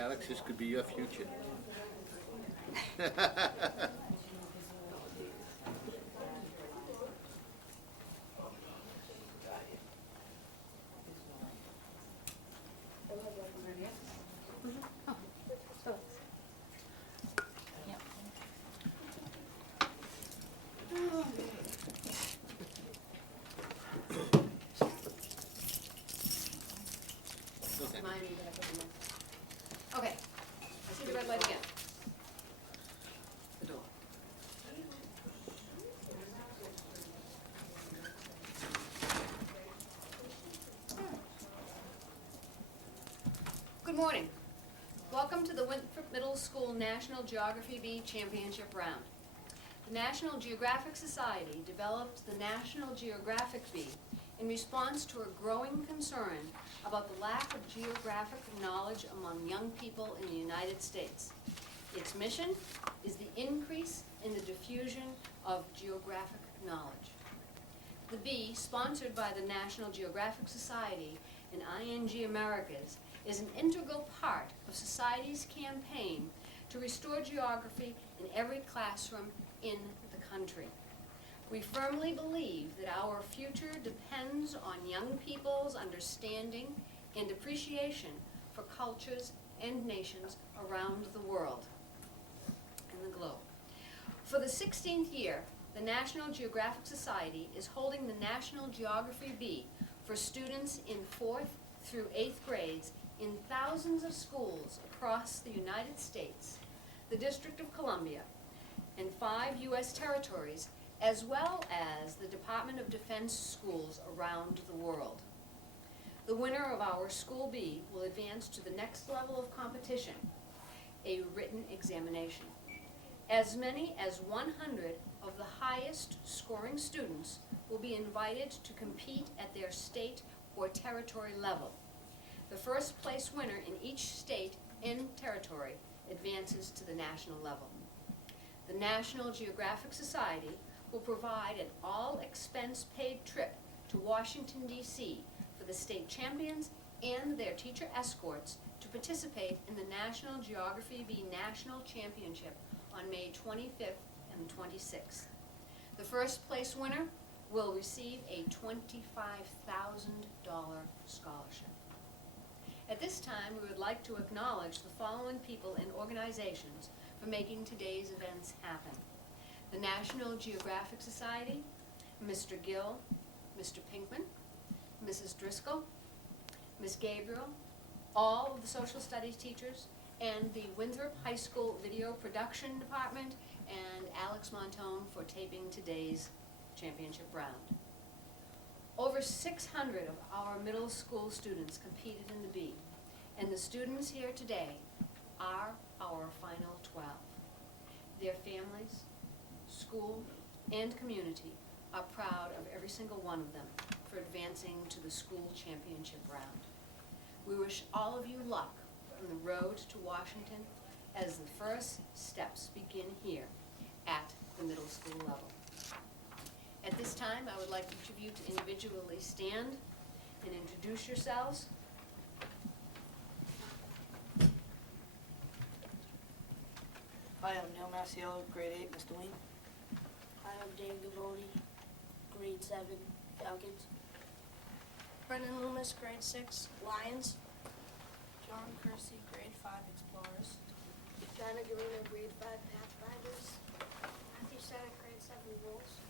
Alex, this could be your future. Remind me that I put them in. Okay, I see the red light again. The door. Good morning. Welcome to the Winthrop Middle School National Geography Bee Championship Round. The National Geographic Society developed the National Geographic Bee in response to a growing concern about the lack of geographic knowledge among young people in the United States. Its mission is the increase in the diffusion of geographic knowledge. The bee, sponsored by the National Geographic Society and ING Americas, is an integral part of society's campaign to restore geography in every classroom in the country. We firmly believe that our future depends on young people's understanding and appreciation for cultures and nations around the world and the globe. For the 16th year, the National Geographic Society is holding the National Geography Bee for students in 4th through 8th grades in thousands of schools across the United States, the District of Columbia, and 5 U.S. territories, as well as the Department of Defense schools around the world. The winner of our school bee will advance to the next level of competition, a written examination. As many as 100 of the highest scoring students will be invited to compete at their state or territory level. The first place winner in each state and territory advances to the national level. The National Geographic Society will provide an all-expense-paid trip to Washington, D.C. for the state champions and their teacher escorts to participate in the National Geography Bee National Championship on May 25th and 26th. The first place winner will receive a $25,000 scholarship. At this time, we would like to acknowledge the following people and organizations for making today's events happen. The National Geographic Society, Mr. Gill, Mr. Pinkman, Mrs. Driscoll, Ms. Gabriel, all of the social studies teachers, and the Winthrop High School Video Production Department, and Alex Montone for taping today's championship round. Over 600 of our middle school students competed in the bee, and the students here today are our final 12. Their families, school, and community are proud of every single one of them for advancing to the school championship round. We wish all of you luck on the road to Washington as the first steps begin here at the middle school level. At this time, I would like each of you to individually stand and introduce yourselves. Hi, I'm Neil Massiello, grade 8, Mr. Wayne. Hi, I'm Dan Gavoni, grade 7, Falcons. Brendan Loomis, grade 6, Lions. John Kersey, grade 5, Explorers. Donna Garino, grade 5, Pathfinders. Matthew Sennett, grade 7, Wolves.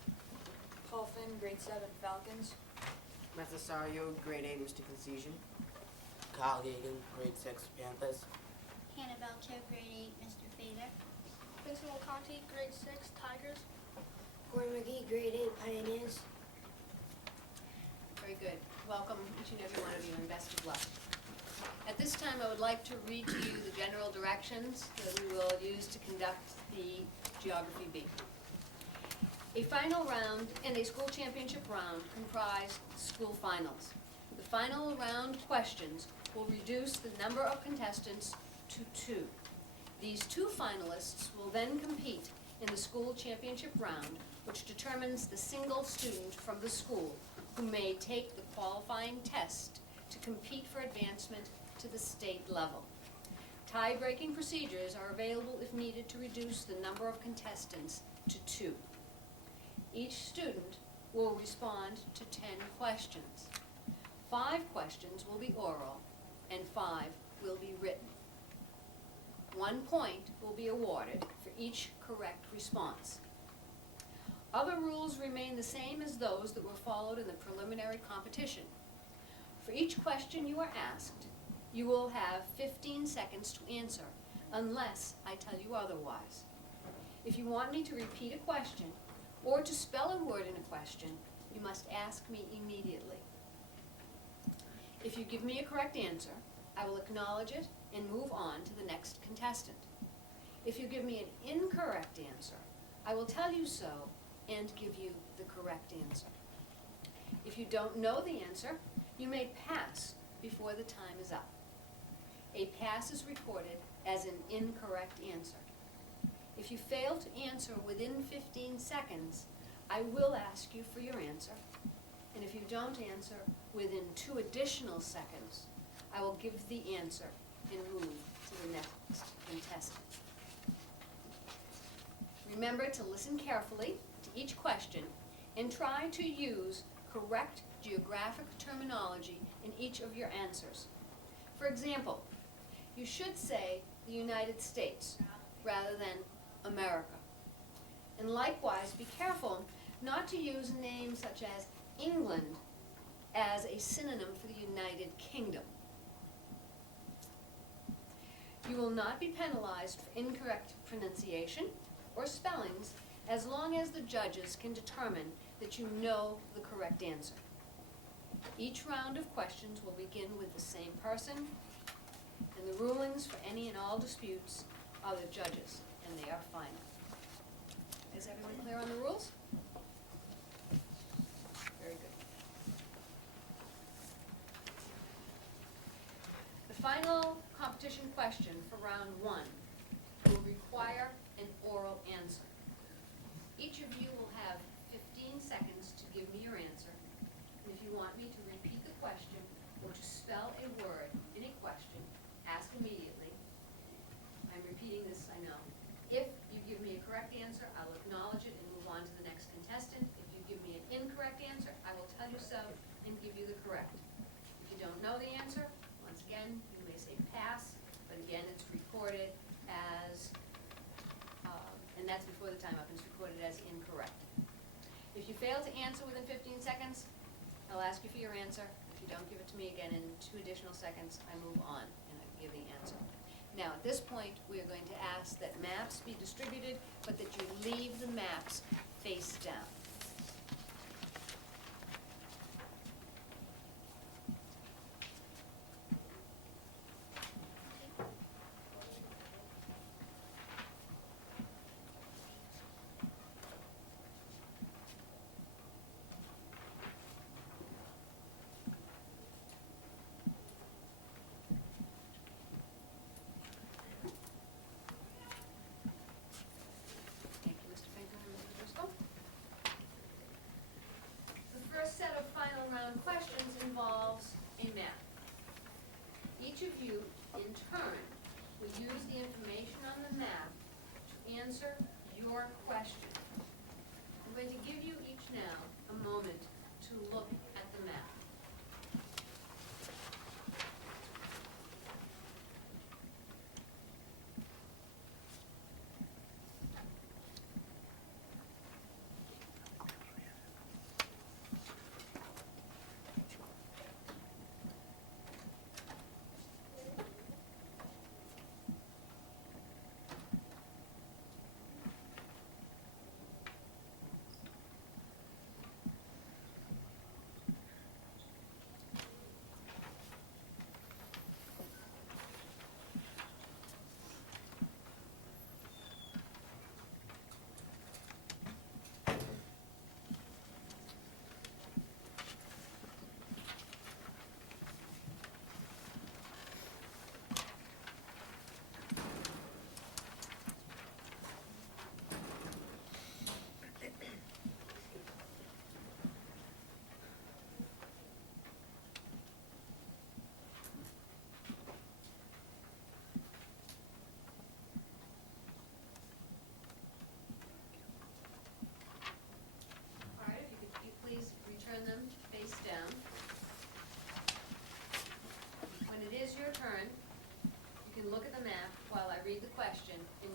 Paul Finn, grade 7, Falcons. Mathasario, grade 8, Mr. Concesian. Kyle Gagan, grade 6, Panthers. Hannah Belcher, grade 8, Mr. Fader. Vincent Conti, grade 6, Tigers. Corey McGee, grade 8, Pioneers. Very good. Welcome, each and every one of you, and best of luck. At this time, I would like to read to you the general directions that we will use to conduct the Geography Bee. A final round and a school championship round comprise school finals. The final round questions will reduce the number of contestants to 2. These 2 finalists will then compete in the school championship round, which determines the single student from the school who may take the qualifying test to compete for advancement to the state level. Tie-breaking procedures are available if needed to reduce the number of contestants to 2. Each student will respond to 10 questions. 5 questions will be oral and 5 will be written. 1 point will be awarded for each correct response. Other rules remain the same as those that were followed in the preliminary competition. For each question you are asked, you will have 15 seconds to answer, unless I tell you otherwise. If you want me to repeat a question or to spell a word in a question, you must ask me immediately. If you give me a correct answer, I will acknowledge it and move on to the next contestant. If you give me an incorrect answer, I will tell you so and give you the correct answer. If you don't know the answer, you may pass before the time is up. A pass is recorded as an incorrect answer. If you fail to answer within 15 seconds, I will ask you for your answer. And if you don't answer within 2 additional seconds, I will give the answer and move to the next contestant. Remember to listen carefully to each question and try to use correct geographic terminology in each of your answers. For example, you should say the United States rather than America. And likewise, be careful not to use names such as England as a synonym for the United Kingdom. You will not be penalized for incorrect pronunciation or spellings as long as the judges can determine that you know the correct answer. Each round of questions will begin with the same person, and the rulings for any and all disputes are the judges, and they are final. Is everyone clear on the rules? Very good. The final competition question for round 1 will require an oral answer. Each of you will have 15 seconds to give me your answer. And if you want me to repeat the question or to spell a word in a question, ask immediately. I'm repeating this, I know. If you give me a correct answer, I'll acknowledge it and move on to the next contestant. If you give me an incorrect answer, I will tell you so and give you the correct. If you don't know the answer, once again, you may say pass, but again, it's recorded as, and that's before the time up, it's recorded as incorrect. If you fail to answer within 15 seconds, I'll ask you for your answer. If you don't give it to me again in 2 additional seconds, I move on and I give the answer. Now, at this point, we are going to ask that maps be distributed, but that you leave the maps face down. Thank you, Mr. Franklin and Mr. Driscoll. The first set of final round questions involves a map. Each of you, in turn, will use the information on the map to answer your question. I'm going to give you each now a moment to look at the map.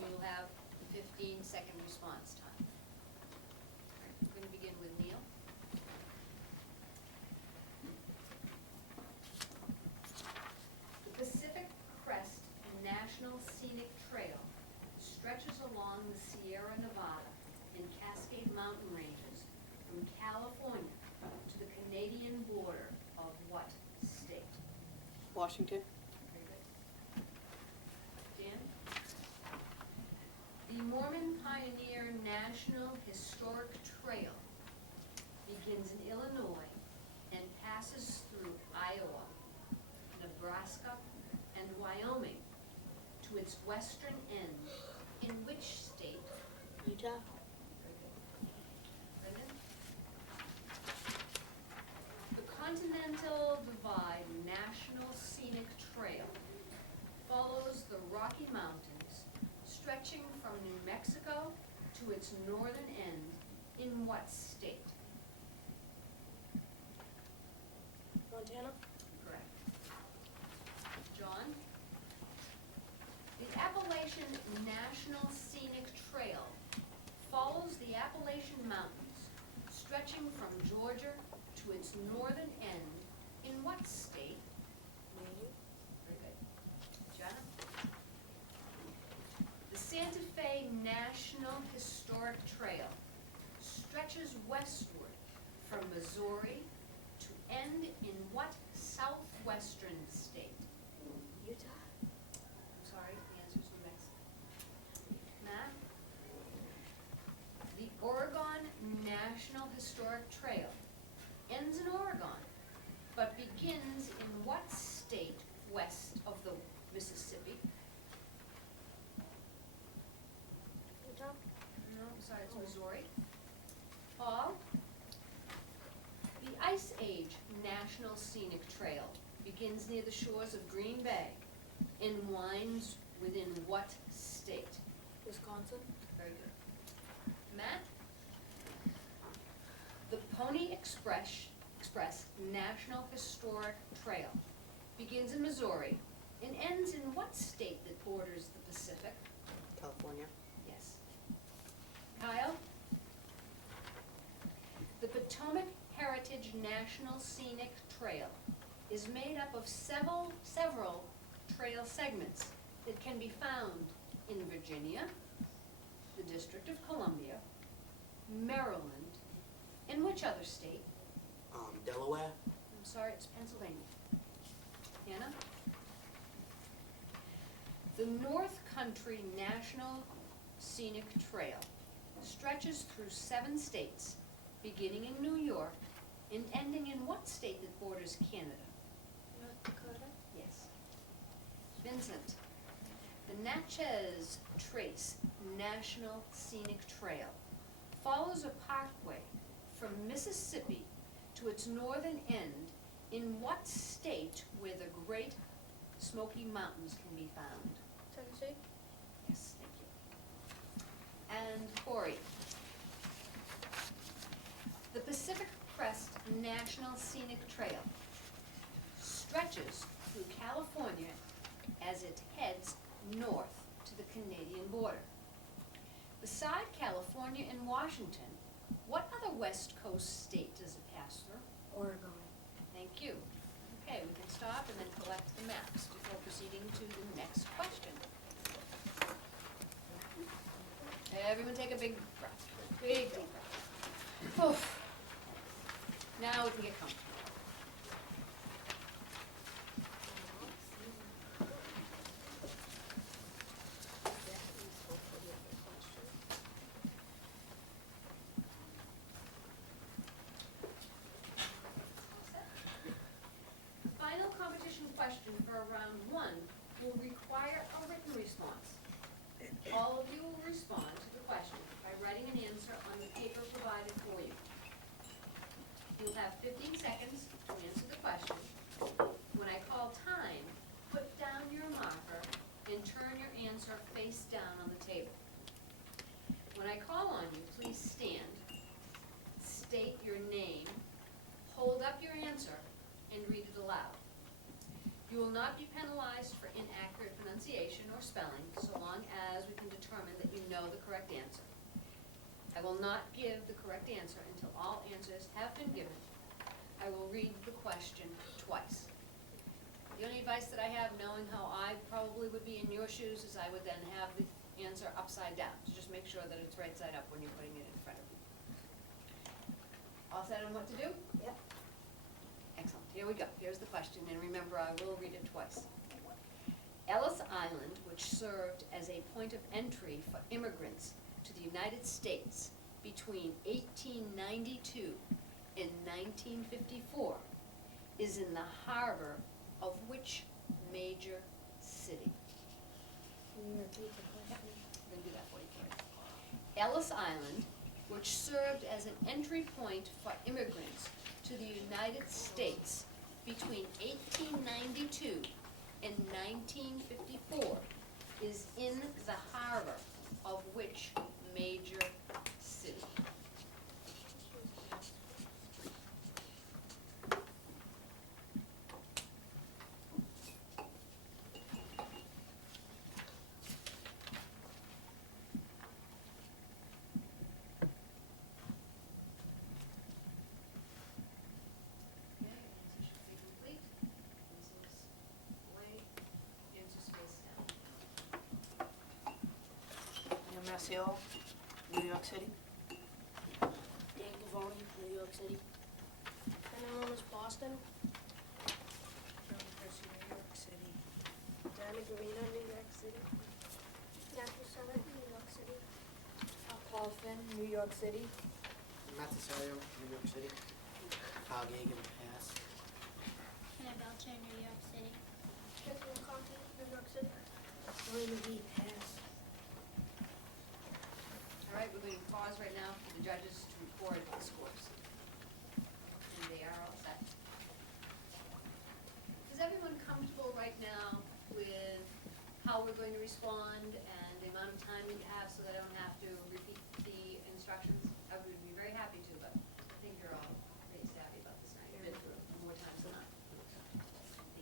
you'll have 15-second response time. All right, we're gonna begin with Neil. The Pacific Crest National Scenic Trail stretches along the Sierra Nevada and Cascade Mountain ranges from California to the Canadian border of what state? Washington. Very good. Dan? The Mormon Pioneer National Historic Trail begins in Illinois and passes through Iowa, Nebraska, and Wyoming to its western end in which state? Utah. Brendan? The Continental Divide National Scenic Trail follows the Rocky Mountains, stretching from New Mexico to its northern end in what state? Montana. Correct. John? The Appalachian National Scenic Trail follows the Appalachian Mountains, stretching from Georgia to its northern end in what state? Maine. Very good. Jenna? The Santa Fe National Historic Trail stretches westward from Missouri to end in what southwestern state? Utah. I'm sorry, the answer's New Mexico. Matt? The Oregon National Historic Trail ends in Oregon, but begins in what state west of the Mississippi? Utah. No, sorry, it's Missouri. Paul? The Ice Age National Scenic Trail begins near the shores of Green Bay and winds within what state? Wisconsin. Very good. Matt? The Pony Express National Historic Trail begins in Missouri and ends in what state that borders the Pacific? California. Yes. Kyle? The Potomac Heritage National Scenic Trail is made up of several trail segments that can be found in Virginia, the District of Columbia, Maryland, and which other state? Delaware. I'm sorry, it's Pennsylvania. Hannah? The North Country National Scenic Trail stretches through 7 states, beginning in New York and ending in what state that borders Canada? North Dakota. Yes. Vincent? The Natchez Trace National Scenic Trail follows a parkway from Mississippi to its northern end in what state where the Great Smoky Mountains can be found? Tennessee. Yes, thank you. And Corey? The Pacific Crest National Scenic Trail stretches through California as it heads north to the Canadian border. Beside California and Washington, what other West Coast state does it pass through? Oregon. Thank you. Okay, we can stop and then collect the maps before proceeding to the next question. Everyone take a big breath, big deep breath. Oof. Now we can get comfortable. The final competition question for round 1 will require a written response. All of you will respond to the question by writing an answer on the paper provided for you. You'll have 15 seconds to answer the question. When I call time, put down your marker and turn your answer face down on the table. When I call on you, please stand, state your name, hold up your answer, and read it aloud. You will not be penalized for inaccurate pronunciation. pronunciation or spelling, so long as we can determine that you know the correct answer. I will not give the correct answer until all answers have been given. I will read the question twice. The only advice that I have, knowing how I probably would be in your shoes, is I would then have the answer upside down. So just make sure that it's right side up when you're putting it in front of you. All set on what to do? Yep. Excellent. Here we go. Here's the question, and remember, I will read it twice. Ellis Island, which served as a point of entry for immigrants to the United States between 1892 and 1954, is in the harbor of which major city? Can you repeat the question? I'm going to do that for you, Karen. Ellis Island, which served as an entry point for immigrants to the United States between 1892 and 1954, is in the harbor of which major city? Okay, answer should be complete. This is blank. Answer space down. Near Massillon, New York City. Dan Gavoni, New York City. Anonymous, Boston. John Kersey, New York City. Diana Garina, New York City. Matthew Summit, New York City. Paul Finn, New York City. Matt Cesario, New York City. Kyle Gagan, Pass. Hannah Belcher, New York City. Catherine Conti, New York City. William McGee, pass. All right, we're going to pause right now for the judges to record the scores. And they are all set. Is everyone comfortable right now with how we're going to respond and the amount of time we have so that I don't have to repeat the instructions? I would be very happy to, but I think you're all pretty savvy about this now. You've been through it more times than not.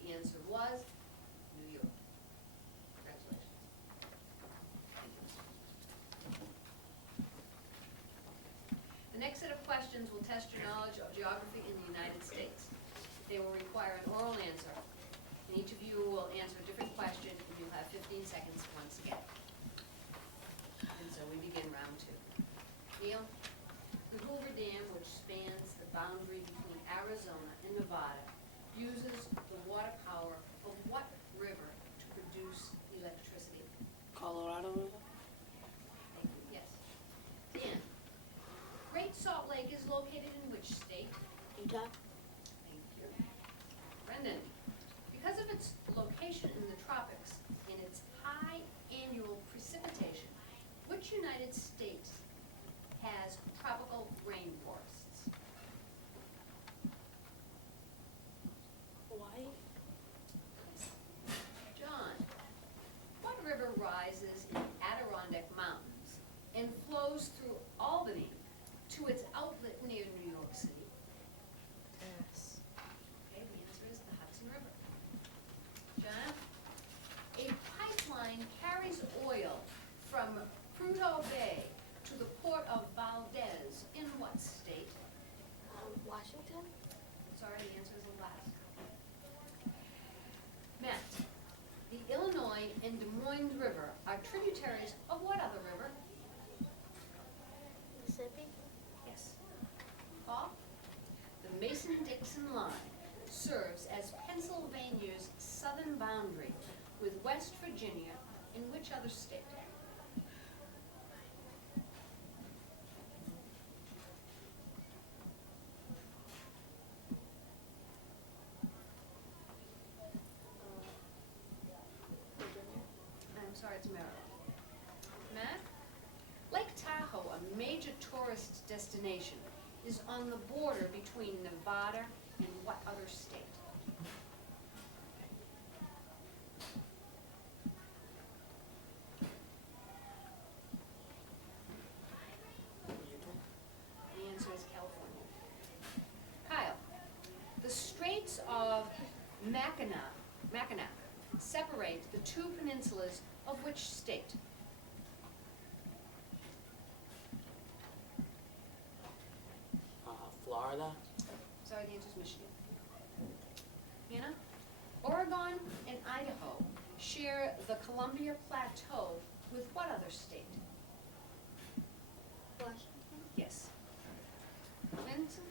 The answer was New York. Congratulations. The next set of questions will test your knowledge of geography in the United States. They will require an oral answer, and each of you will answer a different question, and you'll have 15 seconds once again. And so we begin round two. Neil, the Hoover Dam, which spans the boundary between Arizona and Nevada, uses the water power of what river to produce electricity? Colorado River. Thank you, yes. Dan, Great Salt Lake is located in which state? Utah. Thank you. Brendan, because of its location in the tropics and its high annual precipitation, which United States has tropical rainforests? Hawaii. John, what river rises in Adirondack Mountains and flows through Albany to its outlet near New York City? Pass. Okay, the answer is the Hudson River. John, a pipeline carries oil from Prudhoe Bay to the port of Valdez in what state? Washington. Sorry, the answer is Alaska. Matt, the Illinois and Des Moines River are tributaries of what other river? Mississippi. Yes. Paul, the Mason-Dixon line serves as Pennsylvania's southern boundary with West Virginia in which other state? I'm sorry, it's Maryland. Matt? Lake Tahoe, a major tourist destination, is on the border between Nevada and what other state? The answer is California. Kyle, the Straits of Mackinac separate the two peninsulas of which state? Florida. Sorry, the answer is Michigan. Hannah? Oregon and Idaho share the Columbia Plateau with what other state? Washington. Yes. Vincent?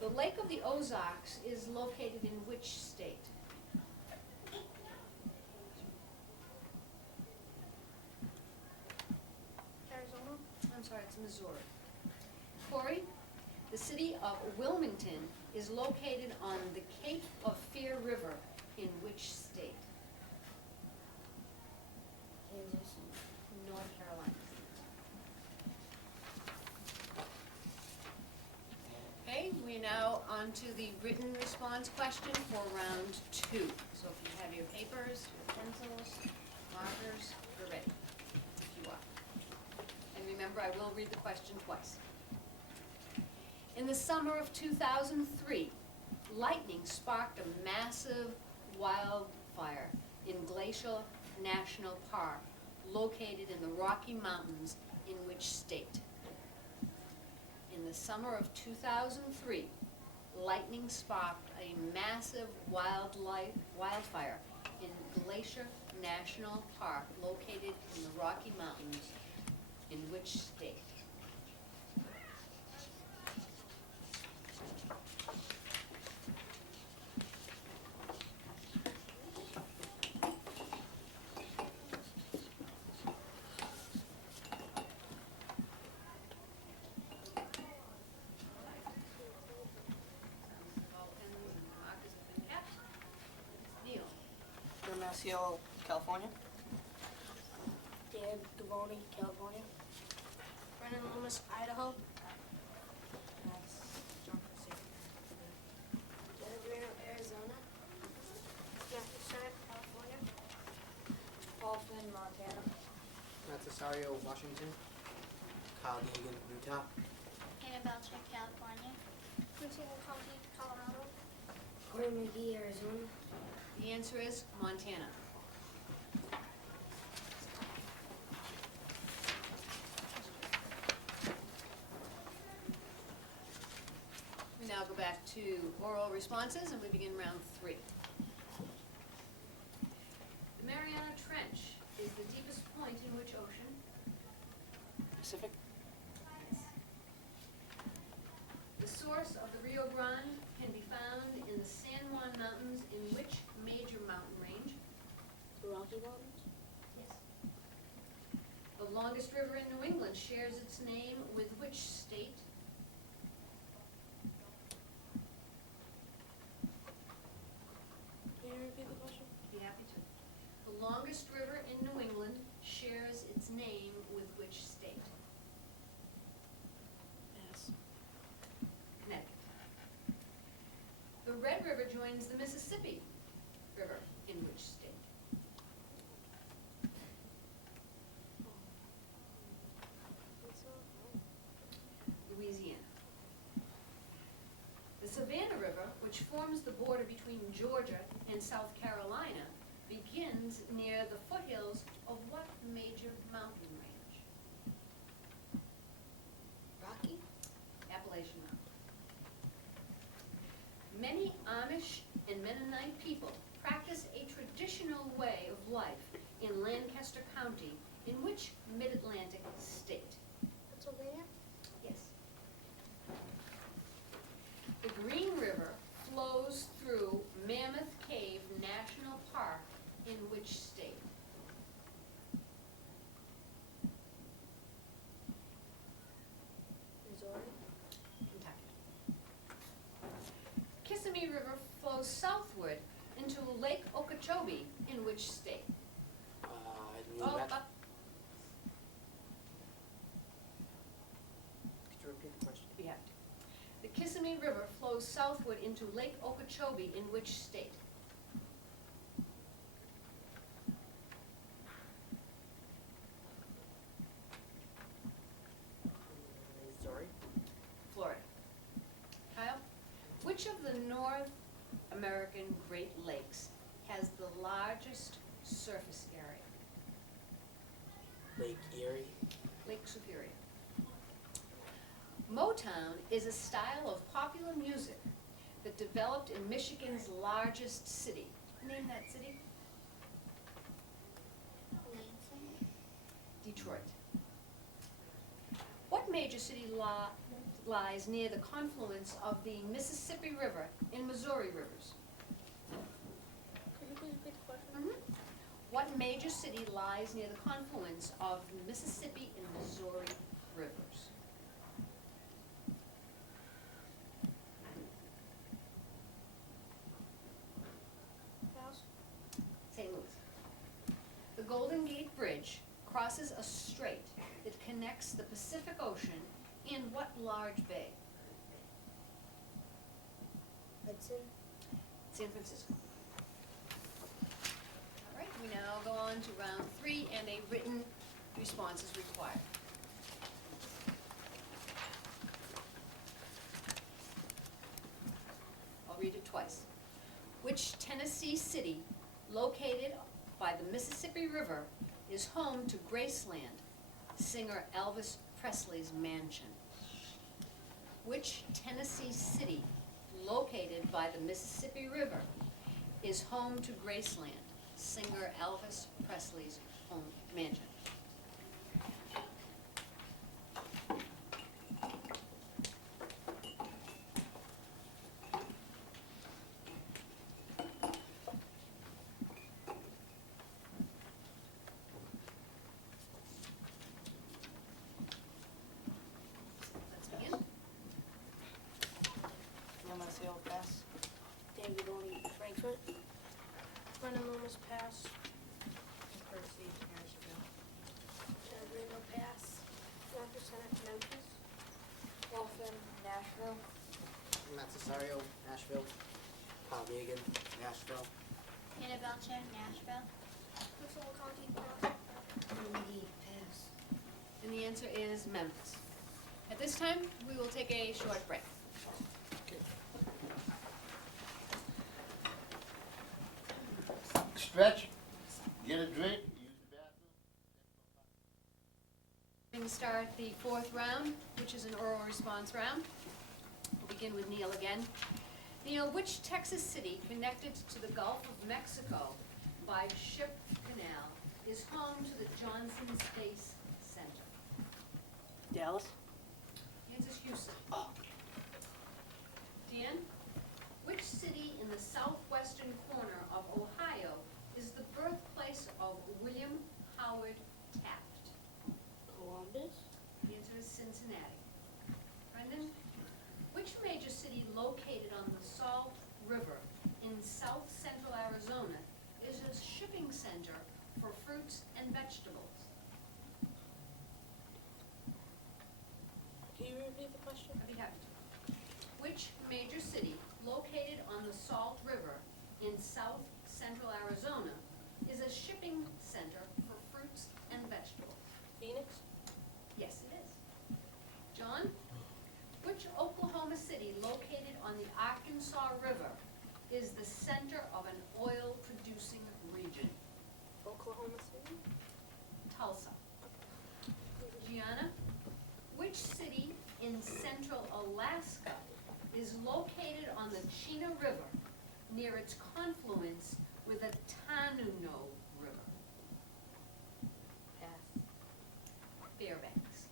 The Lake of the Ozarks is located in which state? Arizona. I'm sorry, it's Missouri. Corey? The city of Wilmington is located on the Cape of Fear River in which state? Kansas. North Carolina. Okay, we're now on to the written response question for round 2. So if you have your papers, your pencils, markers, you're ready, if you are. And remember, I will read the question twice. In the summer of 2003, lightning sparked a massive wildfire in Glacial National Park, located in the Rocky Mountains, in which state? In the summer of 2003, lightning sparked a massive wildfire in Glacier National Park, located in the Rocky Mountains, in which state? All pens and markers have been kept. Neil? Joe Masiello, California. Dan Gavoni, California. Brennan Loomis, Idaho. That's John Kersey. Dana Green, Arizona. Matthew Senate, California. Paul Flynn, Montana. Matt Cesario, Washington. Kyle Gagan, Utah. Hannah Belcher, California. Quincy McConkey, Colorado. Corey McGee, Arizona. The answer is Montana. We now go back to oral responses, and we begin round 3. The Mariana Trench is the deepest point in which ocean? Pacific. The source of the Rio Grande can be found in the San Juan Mountains in which major mountain range? The Rocky Mountains. Yes. The longest river in New England shares its name with which state? Can you repeat the question? Be happy to. The longest river in New England shares its name with which state? Yes. Connecticut. The Red River joins the Mississippi River in which state? Louisiana. The Savannah River, which forms the border between Georgia and South Carolina, begins near the foothills of what major mountain range? Rocky? Appalachian Mountain. Many Amish and Mennonite people practice a traditional way of life in Lancaster County, in which mid-Atlantic state? Pennsylvania. Yes. The Green River flows through Mammoth Cave National Park in which state? Missouri. Kentucky. Kissimmee River flows southward into Lake Okeechobee in which state? New Oh, Mexico. Could you repeat the question? Yeah. The Kissimmee River flows southward into Lake Okeechobee in which state? Missouri. Florida. Kyle? Which of the North American Great Lakes has the largest surface area? Lake Erie. Lake Superior. Motown is a style of popular music that developed in Michigan's largest city. Name that city. Lansing. Detroit. What major city lies near the confluence of the Mississippi River and Missouri rivers? Could you please repeat the question? What major city lies near the confluence of the Mississippi and Missouri rivers? Pass. St. Louis. The Golden Gate Bridge crosses a strait that connects the Pacific Ocean in what large bay? Hudson. San Francisco. All right, we now go on to round 3, and a written response is required. I'll read it twice. Which Tennessee city located by the Mississippi River is home to Graceland, singer Elvis Presley's mansion? Which Tennessee city located by the Mississippi River is home to Graceland, singer Elvis Presley's home mansion? Let's begin. No Maciel, pass. Dan Gaboni, Frankfurt. Brennan Loomis, pass. Kersey, Marysville. Jenna Greenville, pass. Matthew Senate, Memphis. Dolphin, Nashville. Matt Cesario, Nashville. Paul Gagan, Nashville. Hannah Belcher, Nashville. Prince County, pass. Corey McGee, pass. And the answer is Memphis. At this time, we will take a short break. Stretch, get a drink, use the bathroom. We can start the 4th round, which is an oral response round. We'll begin with Neil again. Neil, which Texas city connected to the Gulf of Mexico by ship canal is home to the Johnson Space Center? Dallas. The answer is Houston. Dan, which city in the southwestern corner of Ohio is the birthplace of William Howard Taft? Columbus. The answer is Cincinnati. Brendan, which major city located on the Salt River in south central Arizona is a shipping center for fruits and vegetables? Can you repeat the question? I'd be happy to. Which major city located on the Salt River in south central Arizona is a shipping center for fruits and vegetables? Phoenix. Yes, it is. John, which Oklahoma city located on the Arkansas River is the center of an oil-producing region? Oklahoma City. Tulsa. Gianna, which city in central Alaska is located on the Chena River near its confluence with the Tanunu River? Pass. Fairbanks.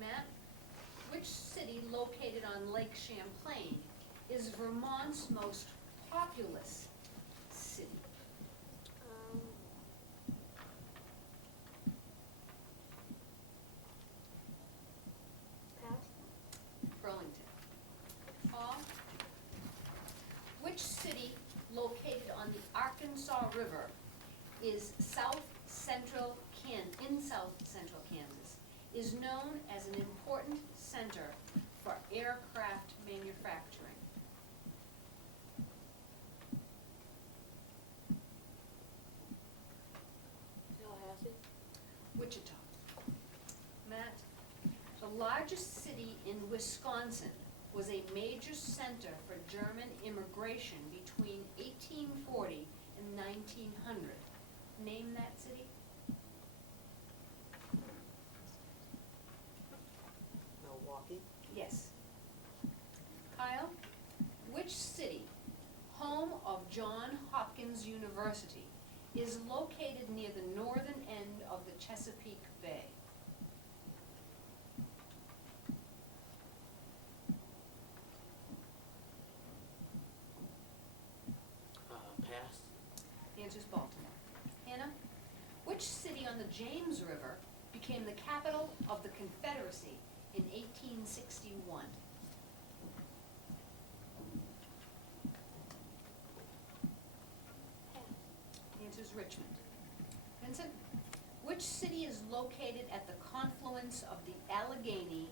Matt, which city located on Lake Champlain is Vermont's most populous city? Pass. Burlington. Paul, which city located on the Arkansas River is in south central Kansas, is known as an important center for aircraft manufacturing? Tallahassee. Wichita. Matt, the largest city in Wisconsin was a major center for German immigration between 1840 and Hopkins University is located near the northern end of the Chesapeake Bay? Pass. The answer is Baltimore. Hannah, which city on the James River became the capital of the Confederacy in 1861? The answer is Richmond. Vincent, which city is located at the confluence of the Allegheny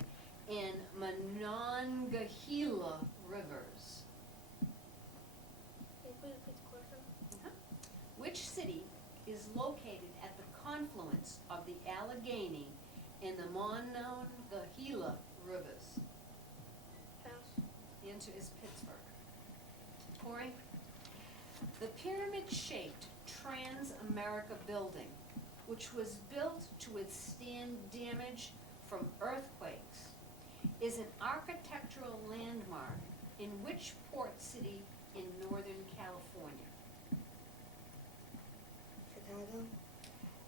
and Monongahela rivers? Can you please repeat the question? Which city is located at the confluence of the Allegheny and the Monongahela rivers? Pass. The answer is Pittsburgh. Corey? The pyramid-shaped Trans-America building, which was built to withstand damage from earthquakes, is an architectural landmark in which port city in Northern California? Chicago.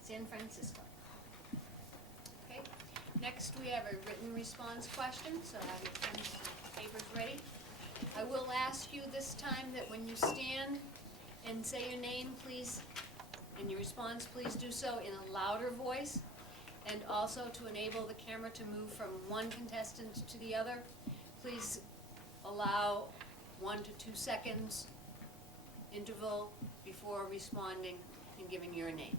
San Francisco. Okay, next we have a written response question, so have your pens and papers ready. I will ask you this time that when you stand and say your name, please, and your response, please do so in a louder voice, and also to enable the camera to move from one contestant to the other, please allow 1 to 2 seconds interval before responding and giving your name.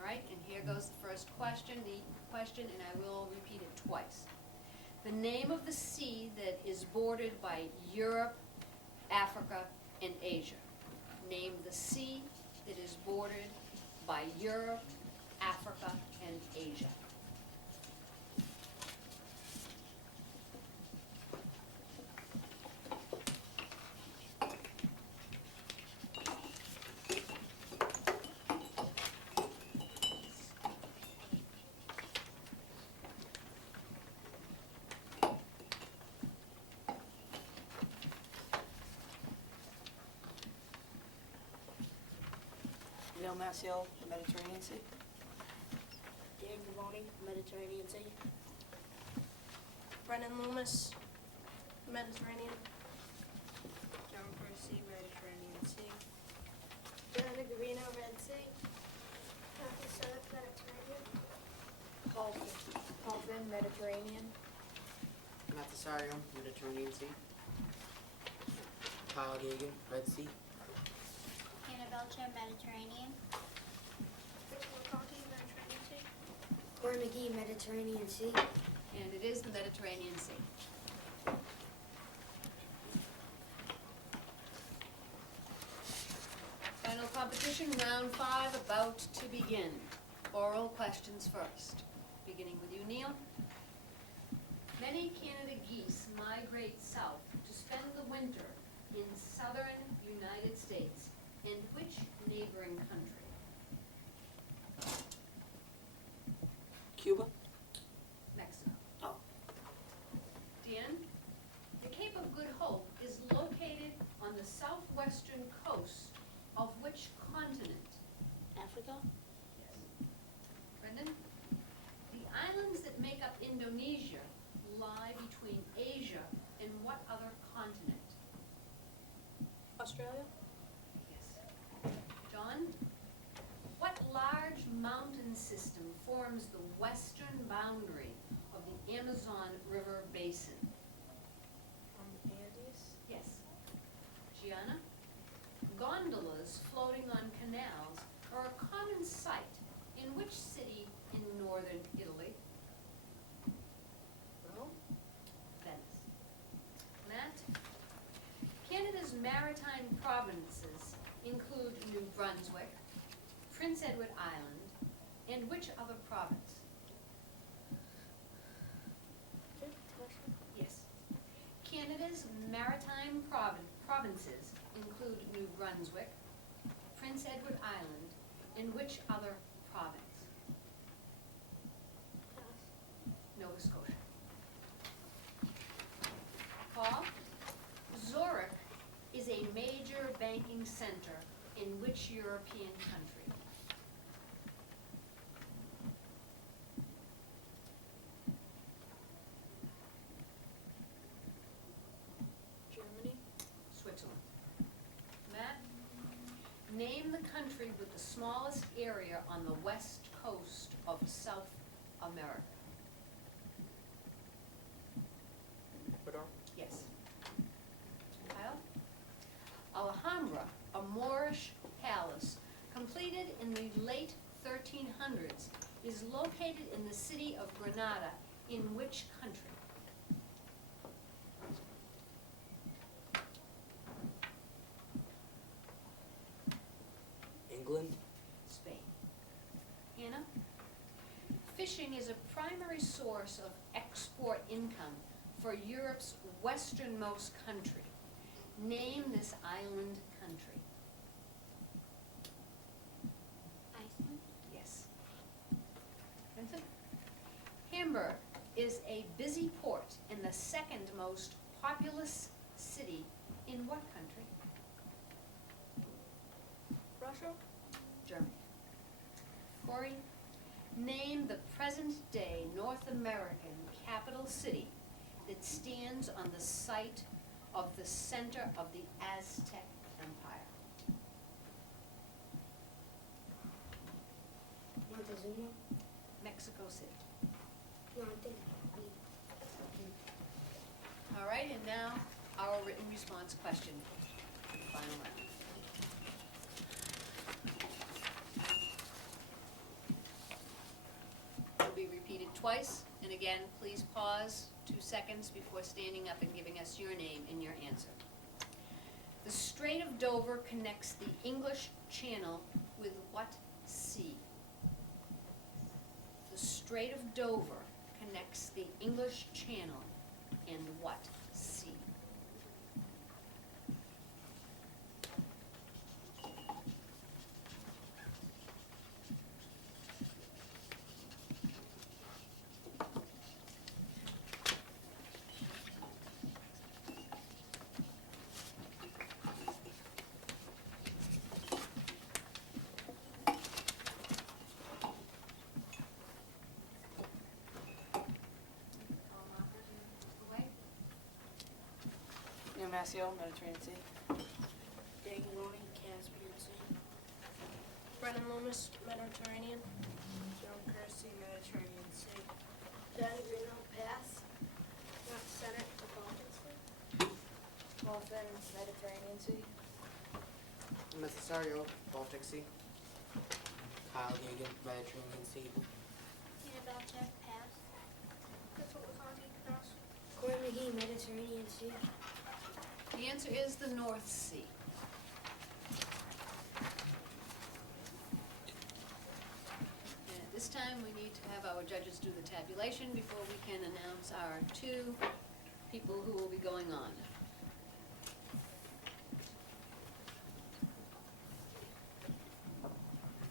All right, and here goes the first question, and I will repeat it twice. The name of the sea that is bordered by Europe, Africa, and Asia. Name the sea that is bordered by Europe, Africa, and Asia. Neil Massiel, the Mediterranean Sea. Dan Gavoni, Mediterranean Sea. Brennan Loomis, Mediterranean. John Percy, Mediterranean Sea. Joanna Garino, Red Sea. Kathy Sennett, Mediterranean. Paul Finn, Mediterranean. Matt Cesario, Mediterranean Sea. Kyle Gagan, Red Sea. Hannah Belcher, Mediterranean. Rachel McConkey, Mediterranean Sea. Corey McGee, Mediterranean Sea. And it is the Mediterranean Sea. Final competition, round 5, about to begin. Oral questions first. Beginning with you, Neil. Many Canada geese migrate south to spend the winter in southern United States. In which neighboring country? Cuba. Mexico. Oh. Dan, the Cape of Good Hope is located on the southwestern coast of which continent? Africa. Yes. Brendan, the islands that make up Indonesia lie between Asia and what other continent? Australia. Yes. John, what large mountain system forms the western boundary of the Amazon River basin? Andes. Yes. Gianna, gondolas floating on canals are a common sight in which city in northern Italy? Rome. Venice. Matt, Canada's maritime provinces include New Brunswick, Prince Edward Island, and which other province? Repeat the question. Yes. Canada's maritime provinces include New Brunswick, Prince Edward Island, and which other province? Pass. Nova Scotia. Paul, Zurich is a major banking center which European country? Germany. Switzerland. Matt, name the country with the smallest area on the west coast of South America. Ecuador. Yes. Kyle? Alhambra, a Moorish palace completed in the late 1300s, is located in the city of Granada in which country? England. Spain. Hannah? Fishing is a primary source of export income for Europe's westernmost country. Name this island country. Iceland. Yes. Vincent? Hamburg is a busy port and the second most populous city in what country? Russia? Germany. Corey, name the present-day North American capital city that stands on the site of the center of the Aztec Empire. Montezuma. Mexico City. No, I think. All right, and now our written response question for the final round. Will be repeated twice, and again, please pause 2 seconds before standing up and giving us your name and your answer. The Strait of Dover connects the English Channel with what sea? The Strait of Dover connects the English Channel and what sea? New Masio, Mediterranean Sea. Dan Gavoni, Caspian Sea. Brennan Loomis, Mediterranean. Joan Kersey, Mediterranean Sea. Danny Greenhill, Pass. Matt Sennett, the Baltic Sea. Paul Finn, Mediterranean Sea. Cesario, Baltic Sea. Kyle Gagan, Mediterranean Sea. Annabelle Jeff, pass. That's what we're calling cross. Corey McGee, Mediterranean Sea. The answer is the North Sea. And at this time, we need to have our judges do the tabulation before we can announce our 2 people who will be going on.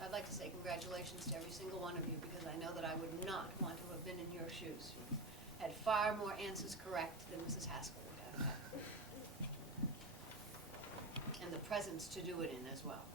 I'd like to say congratulations to every single one of you, because I know that I would not want to have been in your shoes. You had far more answers correct than Mrs. Haskell would have. And the presence to do it in as well.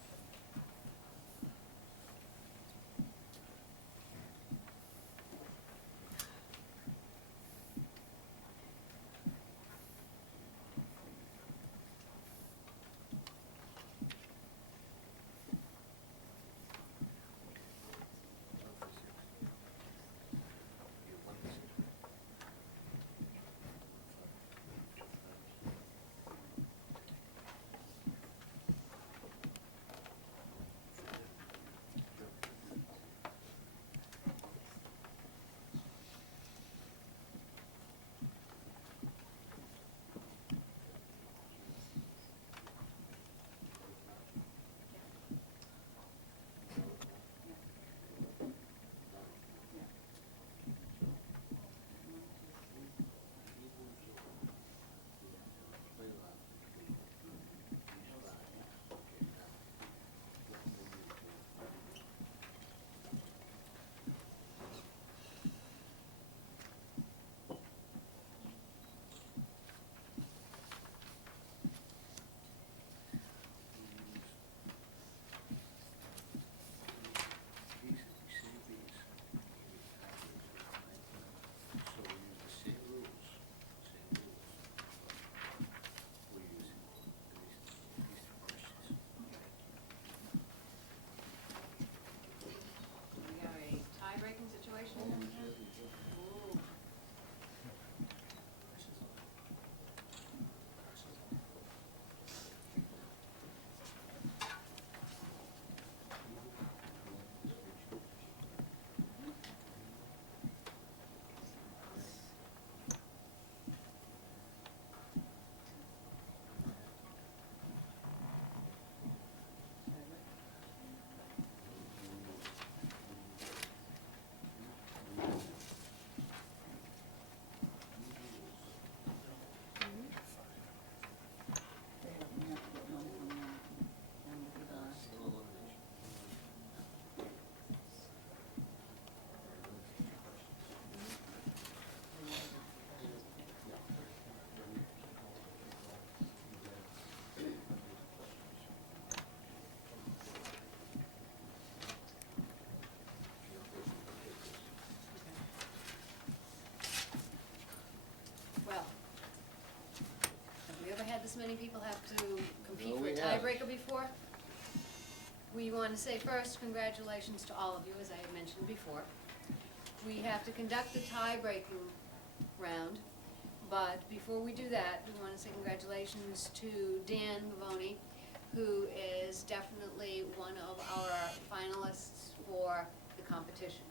this many people have to compete No, for a we haven't. tiebreaker before. We want to say first, congratulations to all of you, as I had mentioned before. We have to conduct the tie-breaking round, but before we do that, we want to say congratulations to Dan Gavoni, who is definitely one of our finalists for the competition.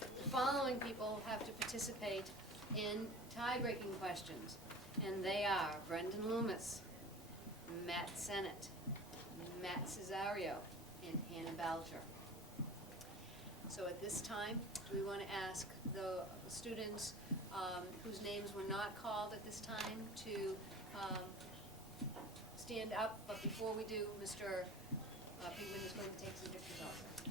The following people have to participate in tie-breaking questions, and they are Brendan Loomis, Matt Sennett, Matt Cesario, and Hannah Balcher. So at this time, do we want to ask the students whose names were not called at this time to stand up? But before we do, Mr. Pigman is going to take some pictures also.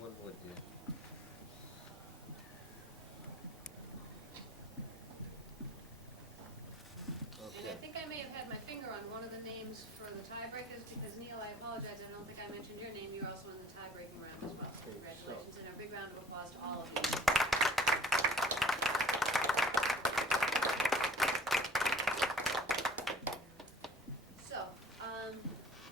One more, dear. And I think I may have had my finger on one of the names for the tiebreakers, because Neil, I apologize, I don't think I mentioned your name, you're also in the tie-breaking round as well. Okay, Congratulations, and a big round of applause to all of you. So,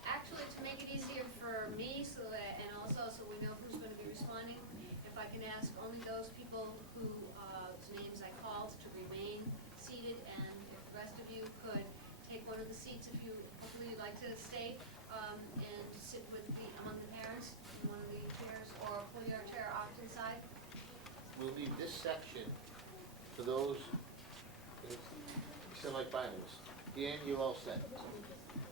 actually, to make it easier for me, so that, and also so we know who's gonna be responding, if I can ask only those people whose names I called to remain seated, and if the rest of you could take one of the seats, if you, hopefully you'd like to stay, and sit with among the parents in one of the chairs, or pull your chair off to the side. We'll leave this section for those semi-finalists. Dan, you're all set.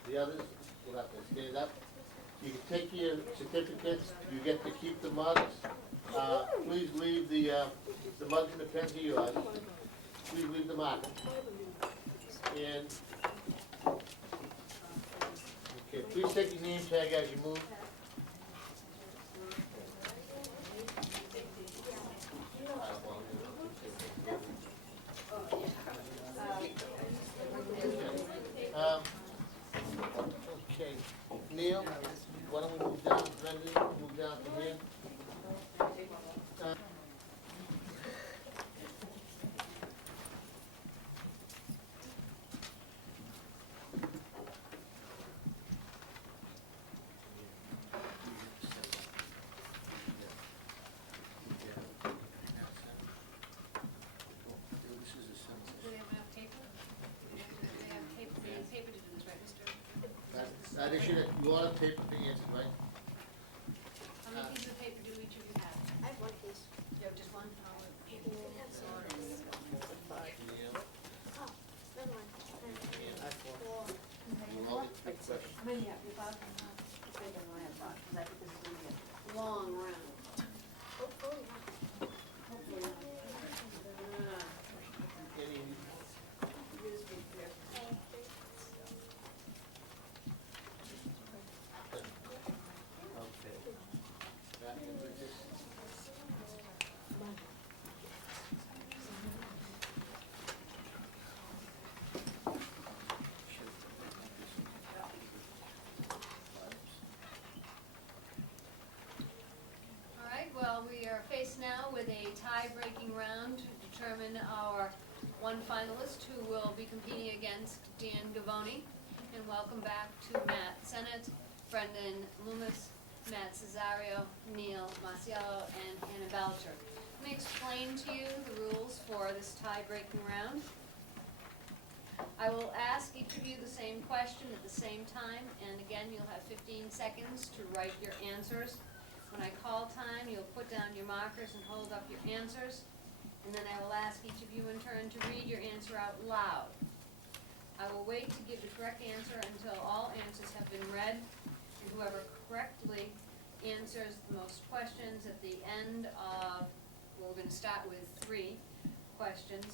The others will have to stand up. You can take your certificates, you get to keep the mugs. Please leave the mugs and the pens are yours. Please leave the marker. And, okay, please take your name tag as you move. Okay, Neil, why don't we move down, Brendan, move down to here. Do they have enough paper? They have paper, they need paper to do this, right, Mr.? They should, you all have paper to answer, right? How many pieces of paper do each of you have? I have one piece. You have just one? Neil, Never mind. and I four. You all get the question. How many have you got? I don't know, I have five, because I think this is gonna be a long round. Hopefully not. Hopefully not. Any, Use me here. okay. That and Richard. All right, well, we are faced now with a tie-breaking round to determine our one finalist who will be competing against Dan Gavoni. And welcome back to Matt Sennett, Brendan Loomis, Matt Cesario, Neil Masiello, and Hannah Balcher. Let me explain to you the rules for this tie-breaking round. I will ask each of you the same question at the same time, and again, you'll have 15 seconds to write your answers. When I call time, you'll put down your markers and hold up your answers, and then I will ask each of you in turn to read your answer out loud. I will wait to give the correct answer until all answers have been read, and whoever correctly answers the most questions at the end of, well, we're gonna start with 3 questions,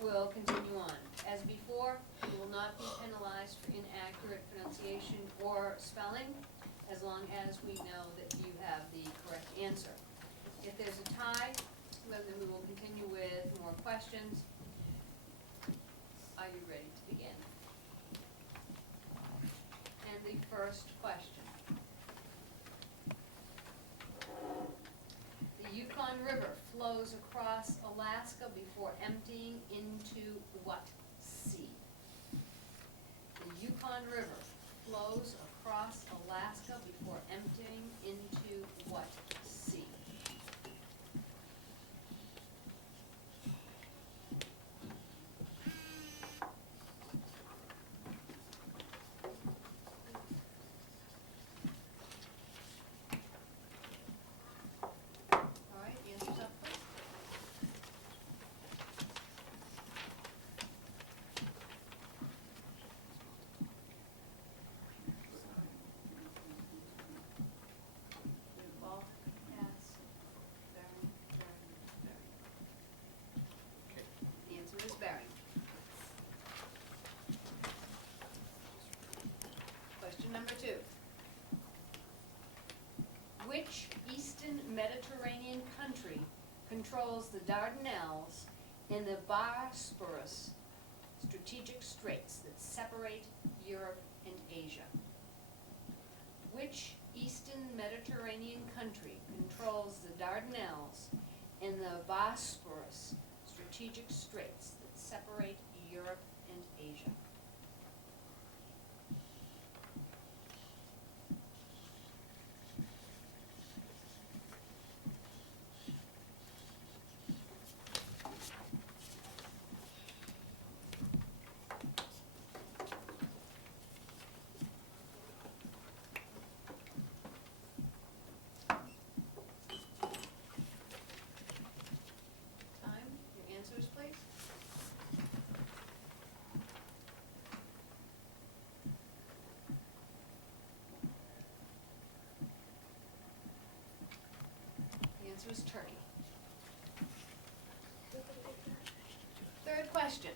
will continue on. As before, you will not be penalized for inaccurate pronunciation or spelling, as long as we know that you have the correct answer. If there's a tie, then we will continue with more questions. Are you ready to begin? And the first question. The Yukon River flows across Alaska before emptying into what sea? The Yukon River flows across Alaska before emptying into what sea? All right, answers up, please. Ball, pass, Bering, Bering. Okay. The answer is Bering. Question number 2. Which eastern Mediterranean country controls the Dardanelles and the Bosporus strategic straits that separate Europe and Asia? Which eastern Mediterranean country controls the Dardanelles and the Bosporus strategic straits that separate Europe and Asia? Time, your answers, please. The answer is Turkey. Third question.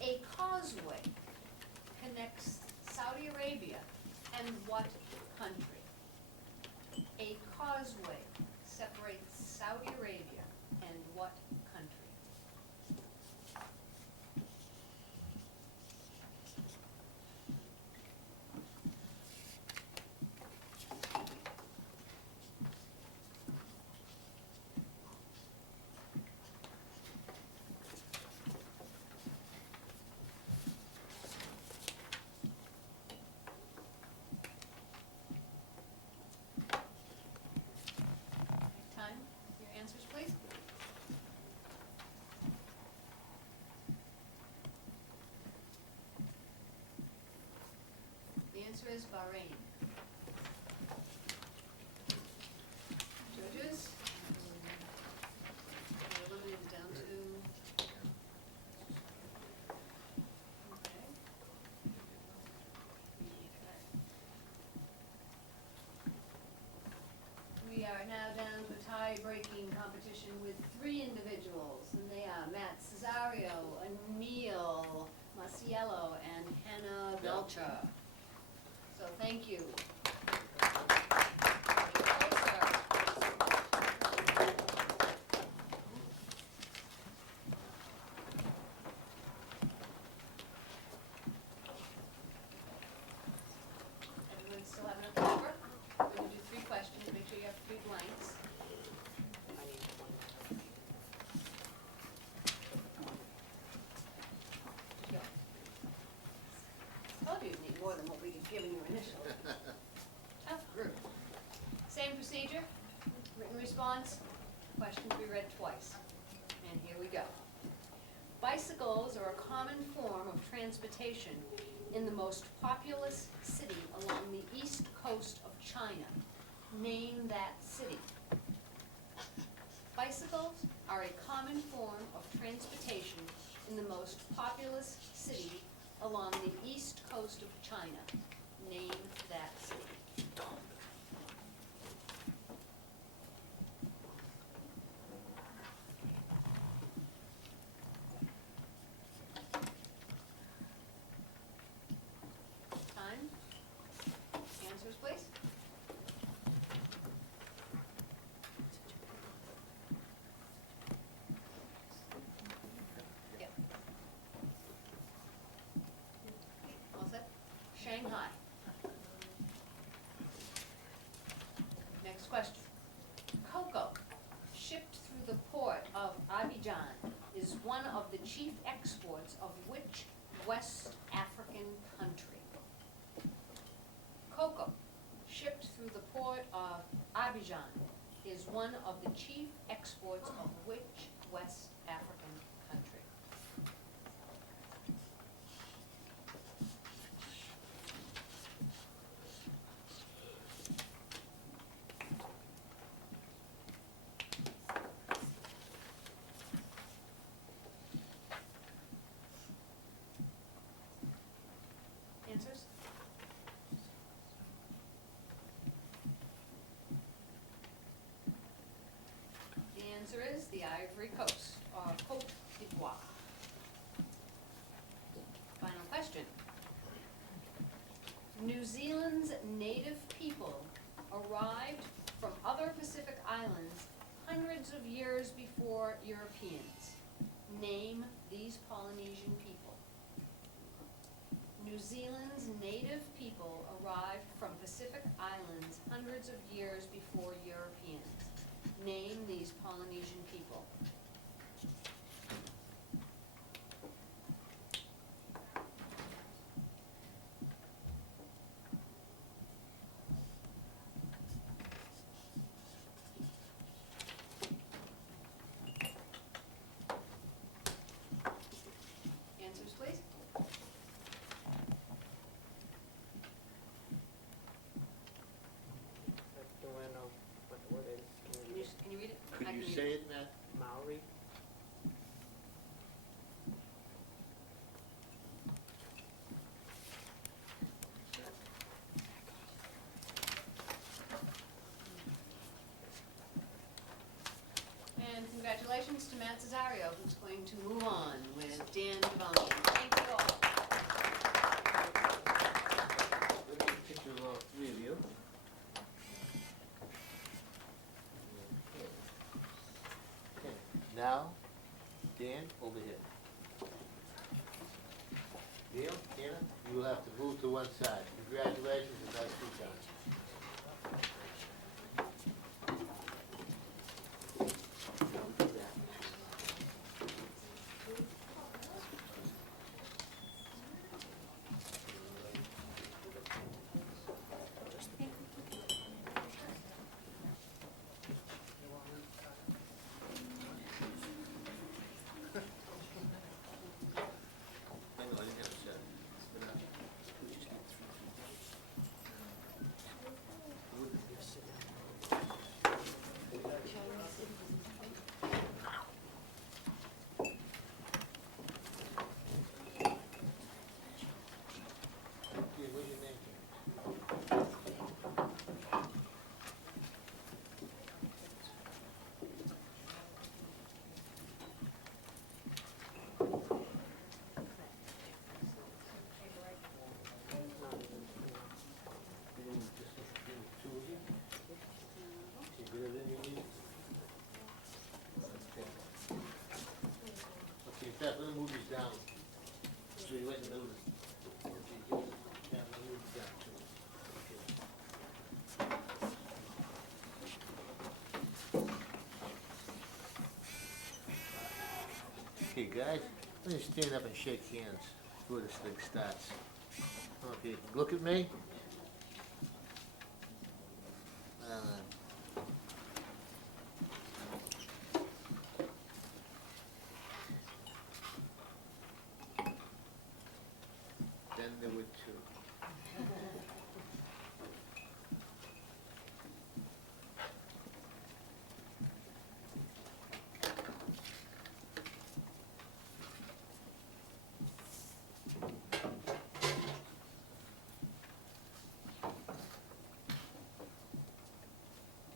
A causeway connects Saudi Arabia and what country? A causeway separates Saudi Arabia and what country? Time, your answers, please. The answer is Bahrain. Judges? We're eliminated down to... Okay. We are now down to a tie-breaking competition with 3 individuals, and they are Matt Cesario, Emil Masiello, and Hannah Belcher. So thank you. Closer. Everyone still have enough paper? We're gonna do 3 questions, make sure you have 3 blanks. I need one. Go. Told you you'd need more than what we had given you initially. Tough group. Same procedure, written response, question to be read twice. And here we go. Bicycles are a common form of transportation in the most populous city along the east coast of China. Name that city. Bicycles are a common form of transportation in the most populous city along the east coast of China. Name that city. Time. Answers, please. Yep. All set? Shanghai. Next question. Cocoa, shipped through the port of Abidjan, is one of the chief exports of which West African country? Cocoa, shipped through the port of Abidjan, is one of the chief exports of which West African country? Answers? The answer is the Ivory Coast, or Cote d'Ivoire. Final question. New Zealand's native people arrived from other Pacific islands hundreds of years before Europeans. Name these Polynesian people. New Zealand's native people arrived from Pacific islands hundreds of years before Europeans. Name these Polynesian people. Answers, please. Do I know what the word is? Can you read it? I Could can you read say it, Matt? Maori? And congratulations to Matt Cesario, who's going to move on with Dan Devoni. Thank you all. Let me take a picture of all three of you. Okay. Now, Dan, over here. Neil, Anna, you will have to move to one side. Congratulations and nice to meet you. I know, I didn't have to say it. Okay, what's your name? You didn't just give it two of you? You get everything you need? Okay. Okay, in fact, let me move these down, so you're right in the middle of this. Okay, give us, yeah, let me move these down too. Okay. Okay, guys, let me stand up and shake hands before this thing starts. Okay, look at me. Then there were two.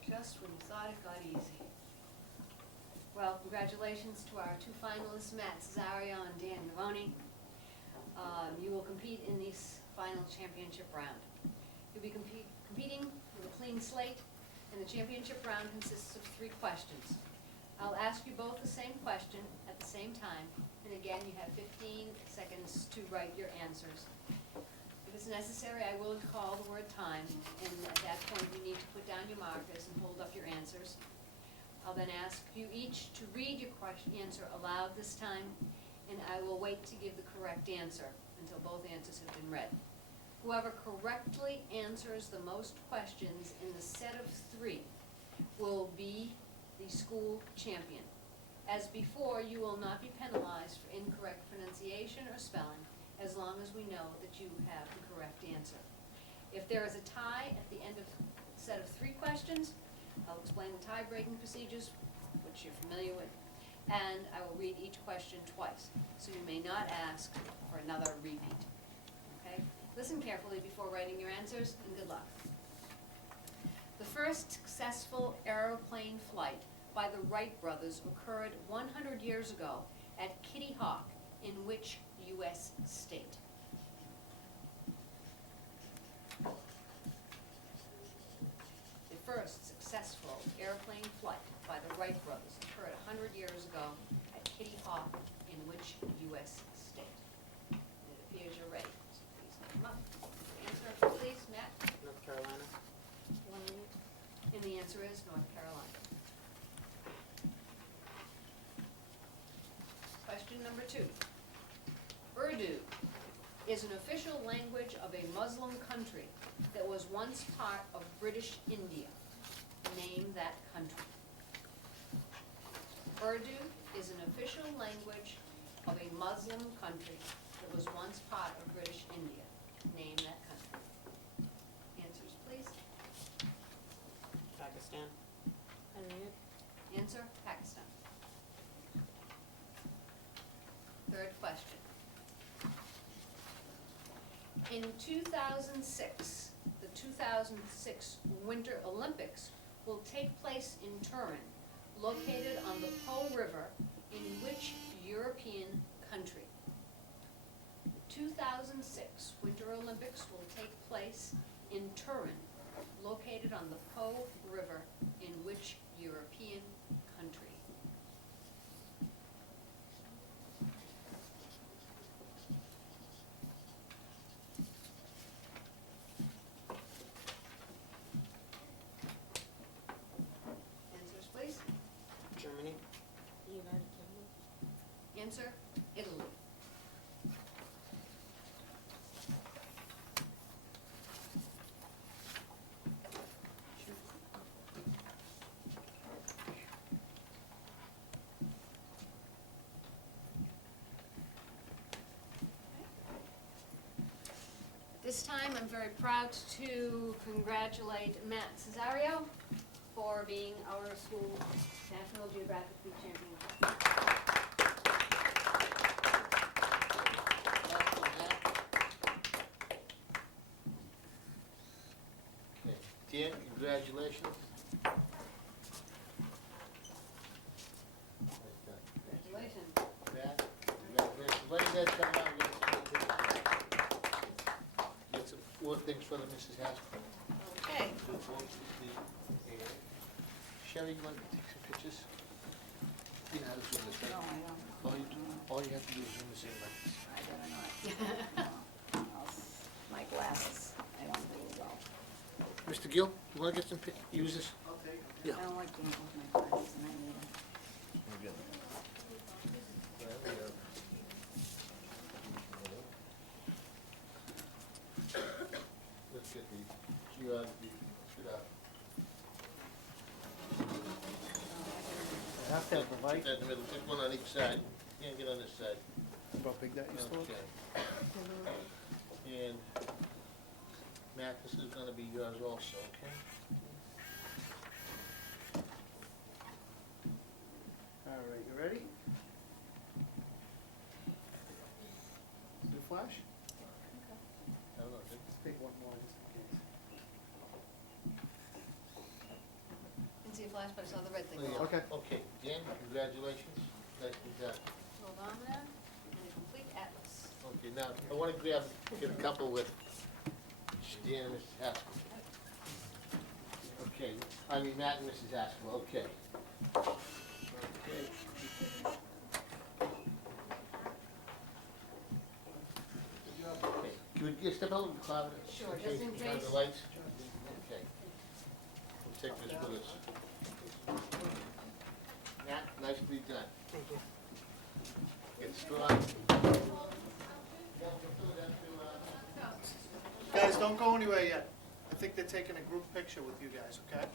Just when you thought it got easy. Well, congratulations to our two finalists, Matt Cesario and Dan Gavoni. You will compete in this final championship round. You'll be competing with a clean slate, and the championship round consists of 3 questions. I'll ask you both the same question at the same time, and again, you have 15 seconds to write your answers. If it's necessary, I will call the word time, and at that point, you need to put down your markers and hold up your answers. I'll then ask you each to read your answer aloud this time, and I will wait to give the correct answer until both answers have been read. Whoever correctly answers the most questions in the set of 3 will be the school champion. As before, you will not be penalized for incorrect pronunciation or spelling, as long as we know that you have the correct answer. If there is a tie at the end of the set of 3 questions, I'll explain the tie-breaking procedures, which you're familiar with, and I will read each question twice, so you may not ask for another repeat. Okay? Listen carefully before writing your answers, and good luck. The first successful aeroplane flight by the Wright brothers occurred 100 years ago at Kitty Hawk, in which U.S. state? The first successful airplane flight by the Wright brothers occurred 100 years ago at Kitty Hawk, in which U.S. state? It appears you're ready, so please come up. Answer, please, Matt. North Carolina. And the answer is North Carolina. Question number 2. Urdu is an official language of a Muslim country that was once part of British India. Name that country. Urdu is an official language of a Muslim country that was once part of British India. Name that country. Answers, please. Pakistan. Answer, Pakistan. Third question. In 2006, the 2006 Winter Olympics will take place in Turin, located on the Po River, in which European country? The 2006 Winter Olympics will take place in Turin, located on the Po River, in which European country? Answers, please. Germany. Answer, Italy. This time, I'm very proud to congratulate Matt Cesario for being our school National Geographic Week champion. Okay. Dan, congratulations. Congratulations. Matt, congratulations. When you guys come out, get some more things for the Mrs. Haskell. Okay. Sherry, you want to take some pictures? You know how to do this, right? No, I don't. All you have to do is zoom this in like this. I better not. My glasses, I don't do well. Mr. Gill, you want to get some use this? Yeah. I don't like doing it with my glasses, and I need them. Let's get the geography stood up. I have to have the Put light. that in the middle, pick one on each side. You can't get on this side. How big that used to look? Okay. And Matt, this is gonna be yours also, okay? All right, you ready? You flash? I don't know, Let's take one more just in case. flash, but I saw the red thing. Oh, yeah. Okay. Okay, Dan, congratulations. Nicely done. Odometer and a complete atlas. Okay, now, I wanna get a couple with Dan and Mrs. Haskell. Okay, I mean Matt and Mrs. Haskell, okay. Okay. Okay, can we get step out and cloud? Sure, just in Turn case. the lights? Okay. We'll take this with us. Matt, nicely done. Thank you. Get strong. Guys, don't go anywhere yet. I think they're taking a group picture with you guys, okay?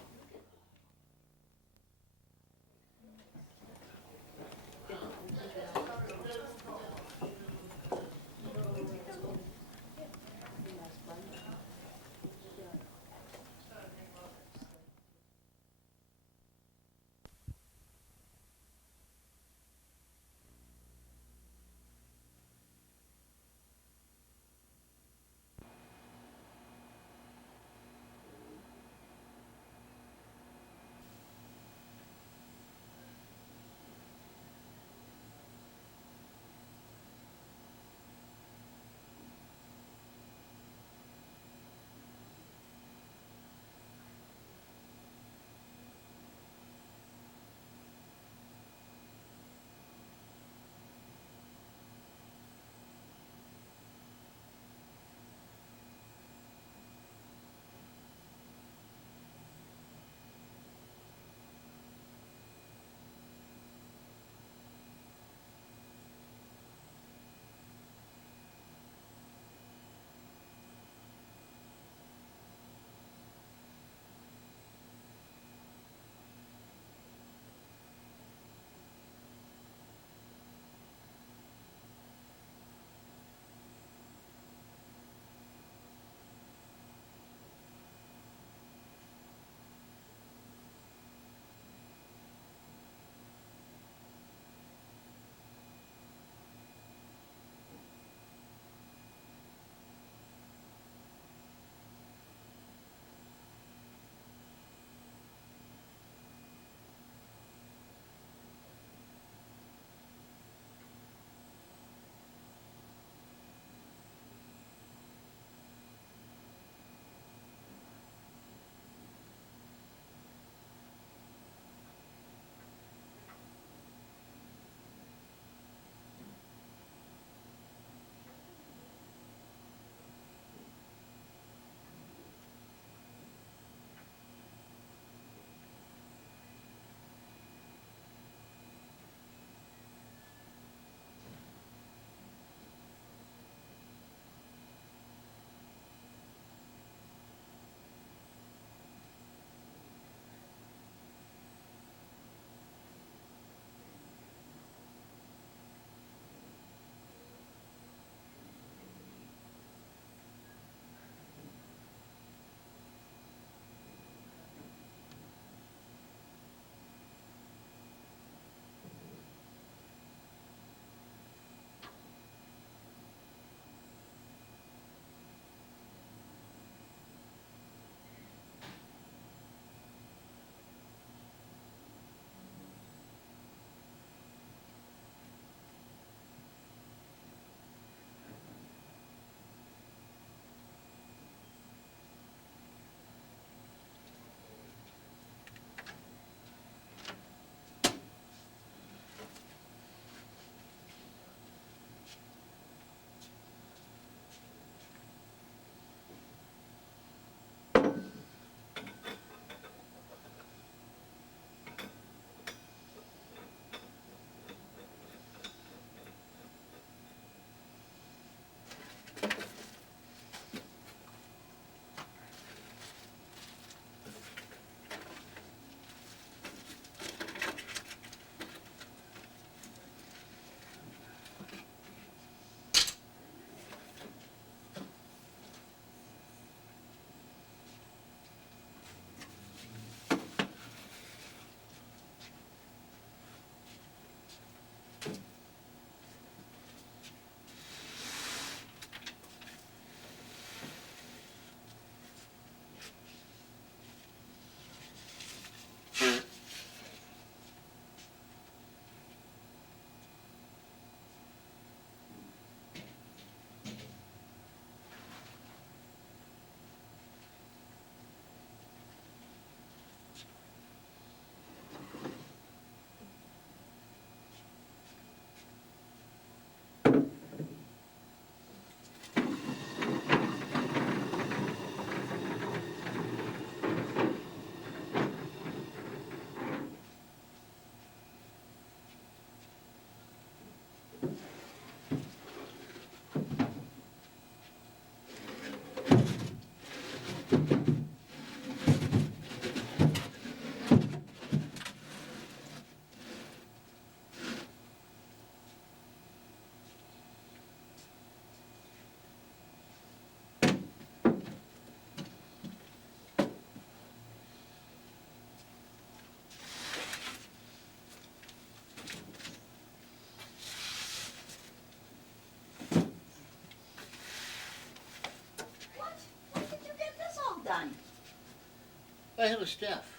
I have a staff.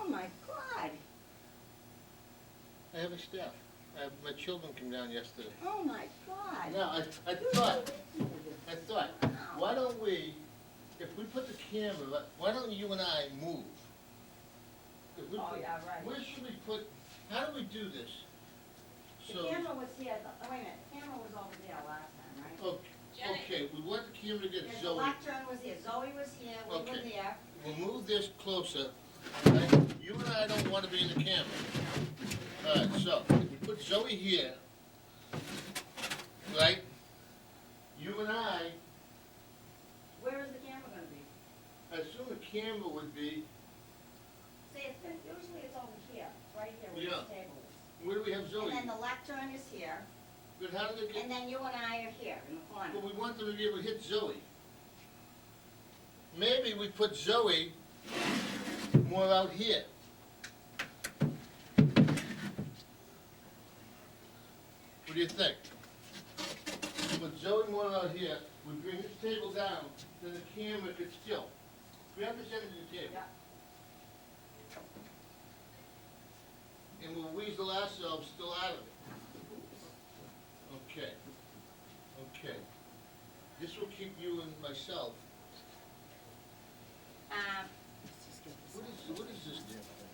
Oh, my God. I have a staff. My children came down yesterday. Oh, my God. No, I thought, why don't we, if we put the camera, why don't you and I move? If we Oh, put- yeah, right. Where should we put, how do we do this? The So, camera was here, wait a minute, the camera was over there last time, right? okay, we want the camera to get Yeah, the Zoe. lectern was here, Zoe was here, we were Okay. there. We'll move this closer, okay? You and I don't wanna be in the camera. Alright, so, we put Zoe here, right? You and I, Where is the camera gonna be? I assume the camera would be, See, usually it's over here, right here where Yeah. this table is. where do we have Zoe? And then the lectern is here, But how did they get, and then you and I are here in the corner. well, we want them to be able to hit Zoe. Maybe we put Zoe more out here. What do you think? Put Zoe more out here, we bring this table down, then the camera could still. Grab this end of the table. Yeah. And we'll weasel ourselves still out of it. Okay. Okay. This will keep you and myself. Let's just get this out. What is this damn thing?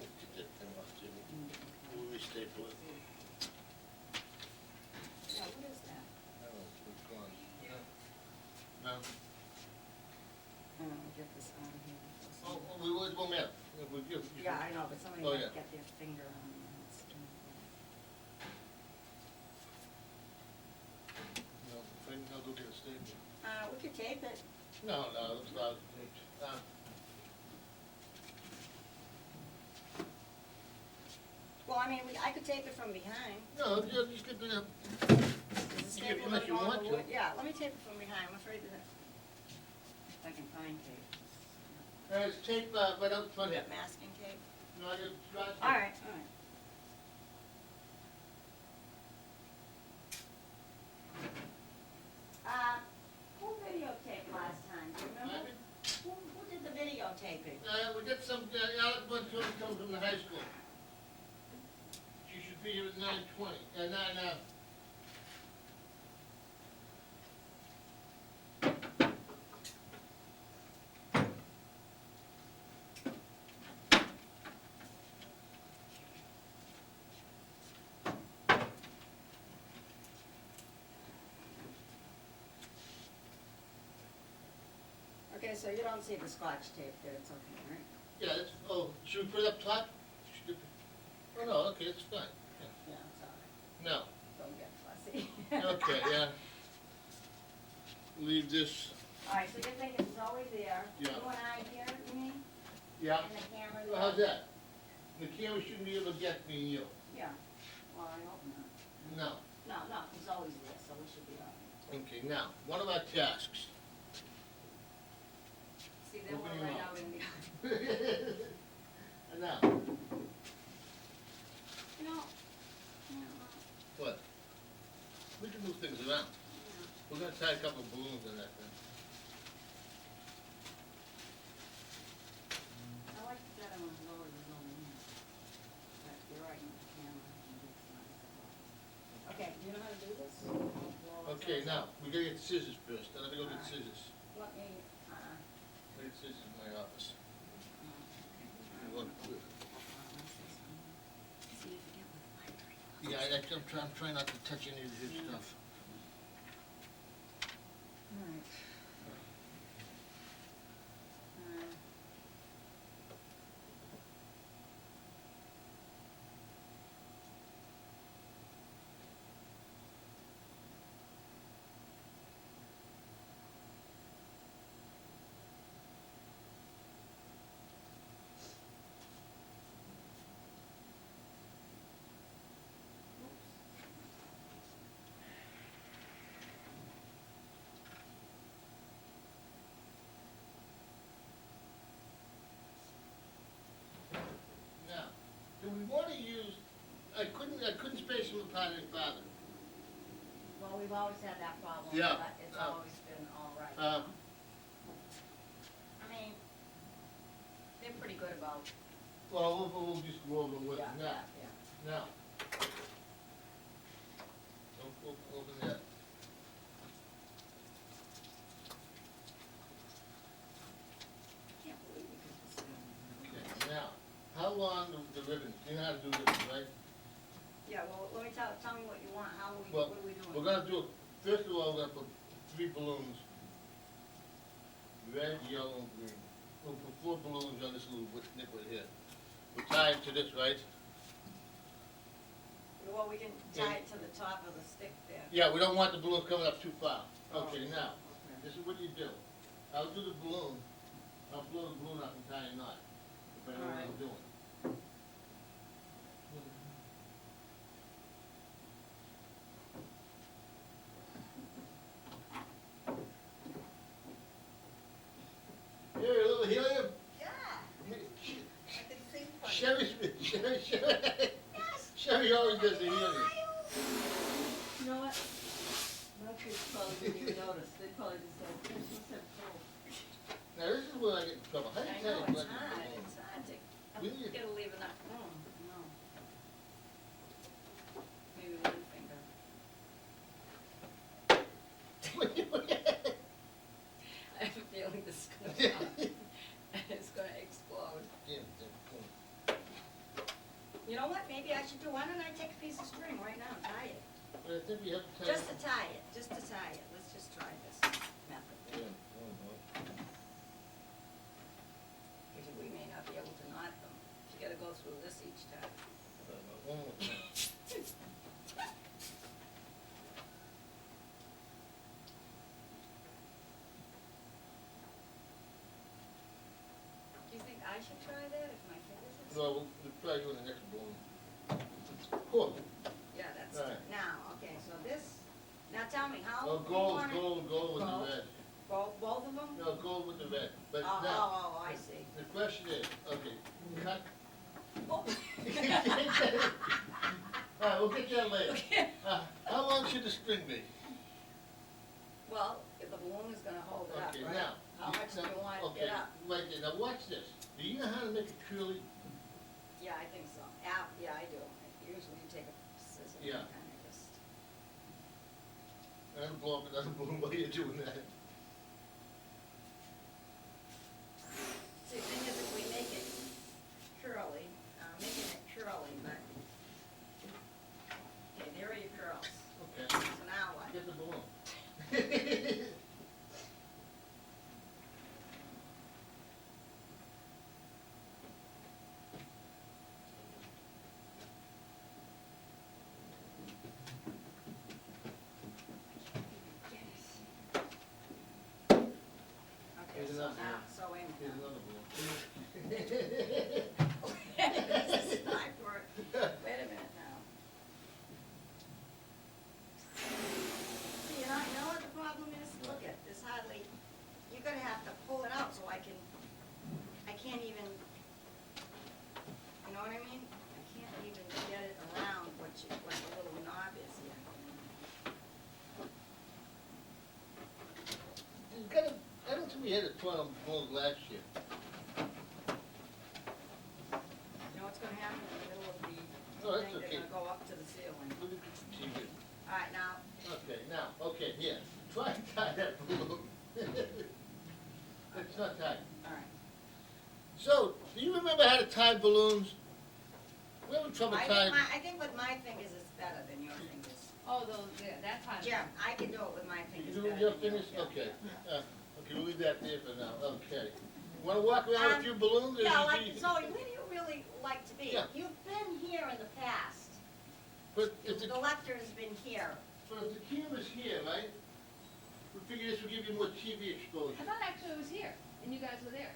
Get that thing off, Jimmy. We'll restaple it. Yeah, what is that? No, it's gone. No? Get this out of here. It won't matter. Yeah, I know, but somebody Oh, might yeah. get their finger on it. No, go get a staple. We could tape it. No, it's not. Well, I mean, I could tape it from behind. No, just get the, Is the staple unless you gonna go on want the to. wood? Yeah, let me tape it from behind, I'm afraid that, if I can find tape. it's tape, right up front here. Masking tape? No, I just scratch it. All right. Who videotaped last time, do you remember? Who did the videotaping? We got some, Alec went to come from the high school. She should be here at 9:20, 9. Okay, so you don't see the scotch tape there, it's okay, right? Yeah, that's, should we put it up top? Oh, no, okay, it's fine. Yeah, it's all right, No, don't get fussy. okay, yeah. Leave this, All right, so you're thinking Zoe there, you Yeah. and I here, you mean? yeah. And the camera there? Well, how's that? The camera shouldn't be able to get me and you. Yeah, well, I hope not. No. No, Zoe's there, so we should be all right. Okay, now, one of our tasks. See, they were Open your right mouth. out in the, And now, you know, what? We can move things around. We're gonna tie a couple of balloons in that thing. I like the better when Zoe was over here. But you're right, the camera. Okay, you know how to do this? Okay, now, we gotta get scissors first, then I gotta go get scissors. Let me, I get scissors in my office. You want- see if you get with Yeah, I'm trying not to touch any of his stuff. All right. Now, do we wanna use, I couldn't facing the potty farther. Well, we've always had that problem, Yeah, but it's always been all right. Um, I mean, they're pretty good about, well, we'll just go over with it yeah, now. yeah. Now. Open that. Can't believe we could just, Okay, now, how long the ribbons, you know how to do ribbons, right? yeah, well, let me tell me what you want, Well, what are we doing? we're gonna do, first of all, we're gonna put 3 balloons, red, yellow, and green. We'll put 4 balloons on this little nipple here. We'll tie it to this, right? Well, we can tie it to the top of the stick there. Yeah, we don't want the balloons coming up too far. Oh, Okay, now, okay. this is what you do. I'll do the balloon, I'll blow the balloon up and tie a knot, if I know what I'm doing. Here, a little helium. Yeah, I can sing for Sherry, Sherry always does the helium. You know what? My kids probably didn't even notice, they probably just said, "This must have cold." Now, this is where I get in trouble. How do I you know, tell it's you hard, balloon? it's hard to, We need- you gotta leave enough room, no. Maybe one finger. I have a feeling this is gonna pop, it's gonna explode. You know what, maybe I should do, why don't I take a piece of string right now and tie it? But I think we have to tell Just to tie it, let's just try this method. Yeah. Because we may not be able to knot them, you gotta go through this each time. One more time. Do you think I should try that if my fingers are? No, we'll try doing the next balloon. Cool. Yeah, that's, All right. now, okay, so this, now tell me, how Oh, do you want it? gold with the Gold? red. Both of them? No, gold with the red. But Oh, now, I see. the question is, okay, cut. Oh. All right, we'll get that later. Okay. How long should the string be? Well, if the balloon is gonna hold it up, Okay, right? now. How much do you want it Okay, up? right there. Now watch this. Do you know how to make a curly? Yeah, I think so. Yeah, I do. Usually you take a scissor and Yeah. kind of just, I don't blow up another balloon while you're doing that. see, the thing is, if we make it curly, making it curly, but, okay, there are your curls. Okay. So now what? Get the balloon. Okay, Here's so another now, one. so wait a Here's minute. another balloon. This is time for it. Wait a minute now. See, you know what the problem is? Look at, this hardly, you're gonna have to pull it out so I can't even, you know what I mean? I can't even get it around what the little knob is here. You gotta, I don't think we had a 12 balloons last year. You know what's gonna happen in the middle of the Oh, that's thing? okay. They're gonna go up to the ceiling. Look at the TV. All right, now, Okay, here. Try and tie that balloon. It's not tied. all right. So, do you remember how to tie balloons? We're having trouble tying. I think with my fingers it's better than your fingers. Oh, those, yeah, that time. Jim, I can do it with my You fingers do better with your than yours. fingers? Okay. Okay, we'll leave that there for now. Okay. You wanna walk around with a few balloons? or Yeah, you- like, you- Zoe, where do you really like to be? Yeah. You've been here in the past. But if The the, lector's been here. but if the camera's here, right? We figure this will give you more TV exposure. I thought actually it was here, and you guys were there.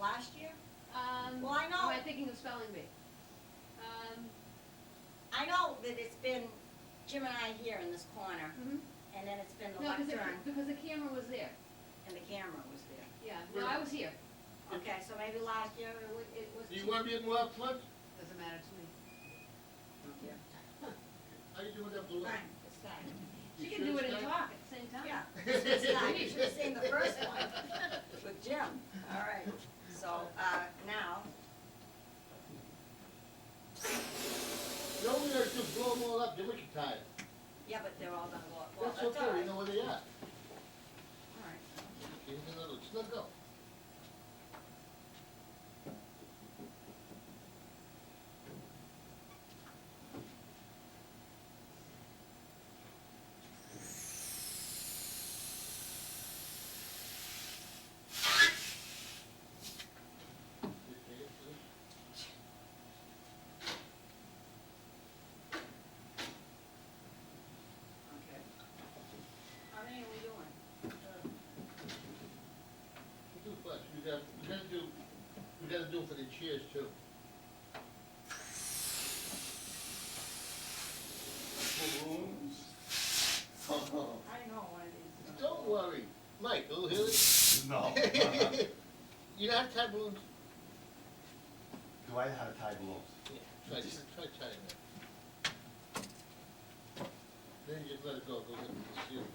Last year? Well, I know. Am I thinking of spelling bee? I know that it's been Jim and I here in this corner, Mhm. and then it's been the No, lectern, because the camera was there. and the camera was there. Yeah, no, I was here. Okay, so maybe last year it was. Do you wanna be more up front? Doesn't matter to me. Yeah. You She sure can do it's it and not? talk at the same time. Yeah, it's not, you should have seen the first one with Jim. All right, so, now, You know, we gotta just blow them all up, then we can tie it. yeah, but they're all gonna go up. Well, That's that's all okay, we right. know where they are. All right. Here's another, just let go. Okay. How many are we doing? We do flash, we gotta do it for the chairs too. Balloons. I know one of these. Don't worry, Mike, a little hilly. No. You know how to tie balloons? Do I know how to tie balloons? Yeah, try tying that. Then you just let it go, goes into the ceiling.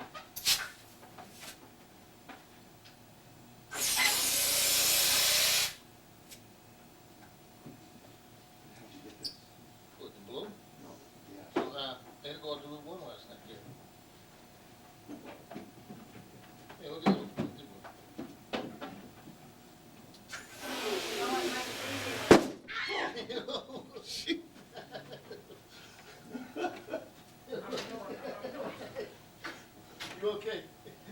How'd you get this? What, the balloon? No. Yeah. So, I had to go out to Route 1 last night, yeah. Hey, look at that. You know what, Mike, it's easy. Oh, shit. You okay?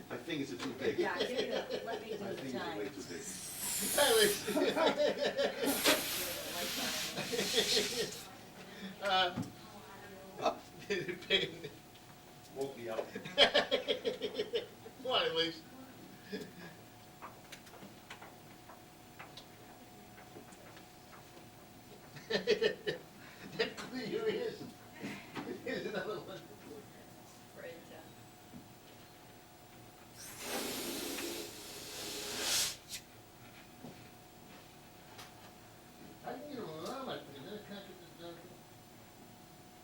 My fingers are too big. Yeah, give me the, let me do My the fingers time. are way too big. Pain. Woke me up. Come on, Elise. That clear your ears. Here's another one. Great, I can get it around my finger, then I can't get this done.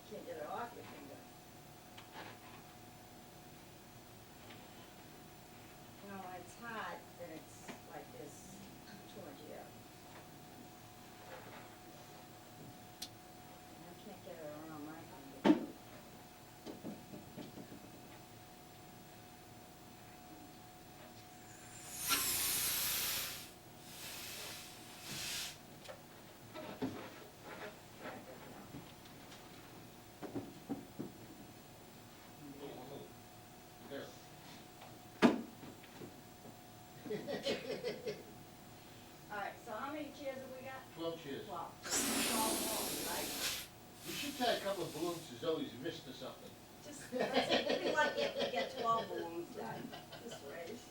Can't get it off your finger. You know, when it's hot, then it's like this, too much air. And I can't get it around my finger. All right, so how many chairs have we got? 12 chairs. 12. So 12 more, right? You should tie a couple of balloons to Zoe's wrist or something. Just, let's be lucky if we get 12 balloons done this race.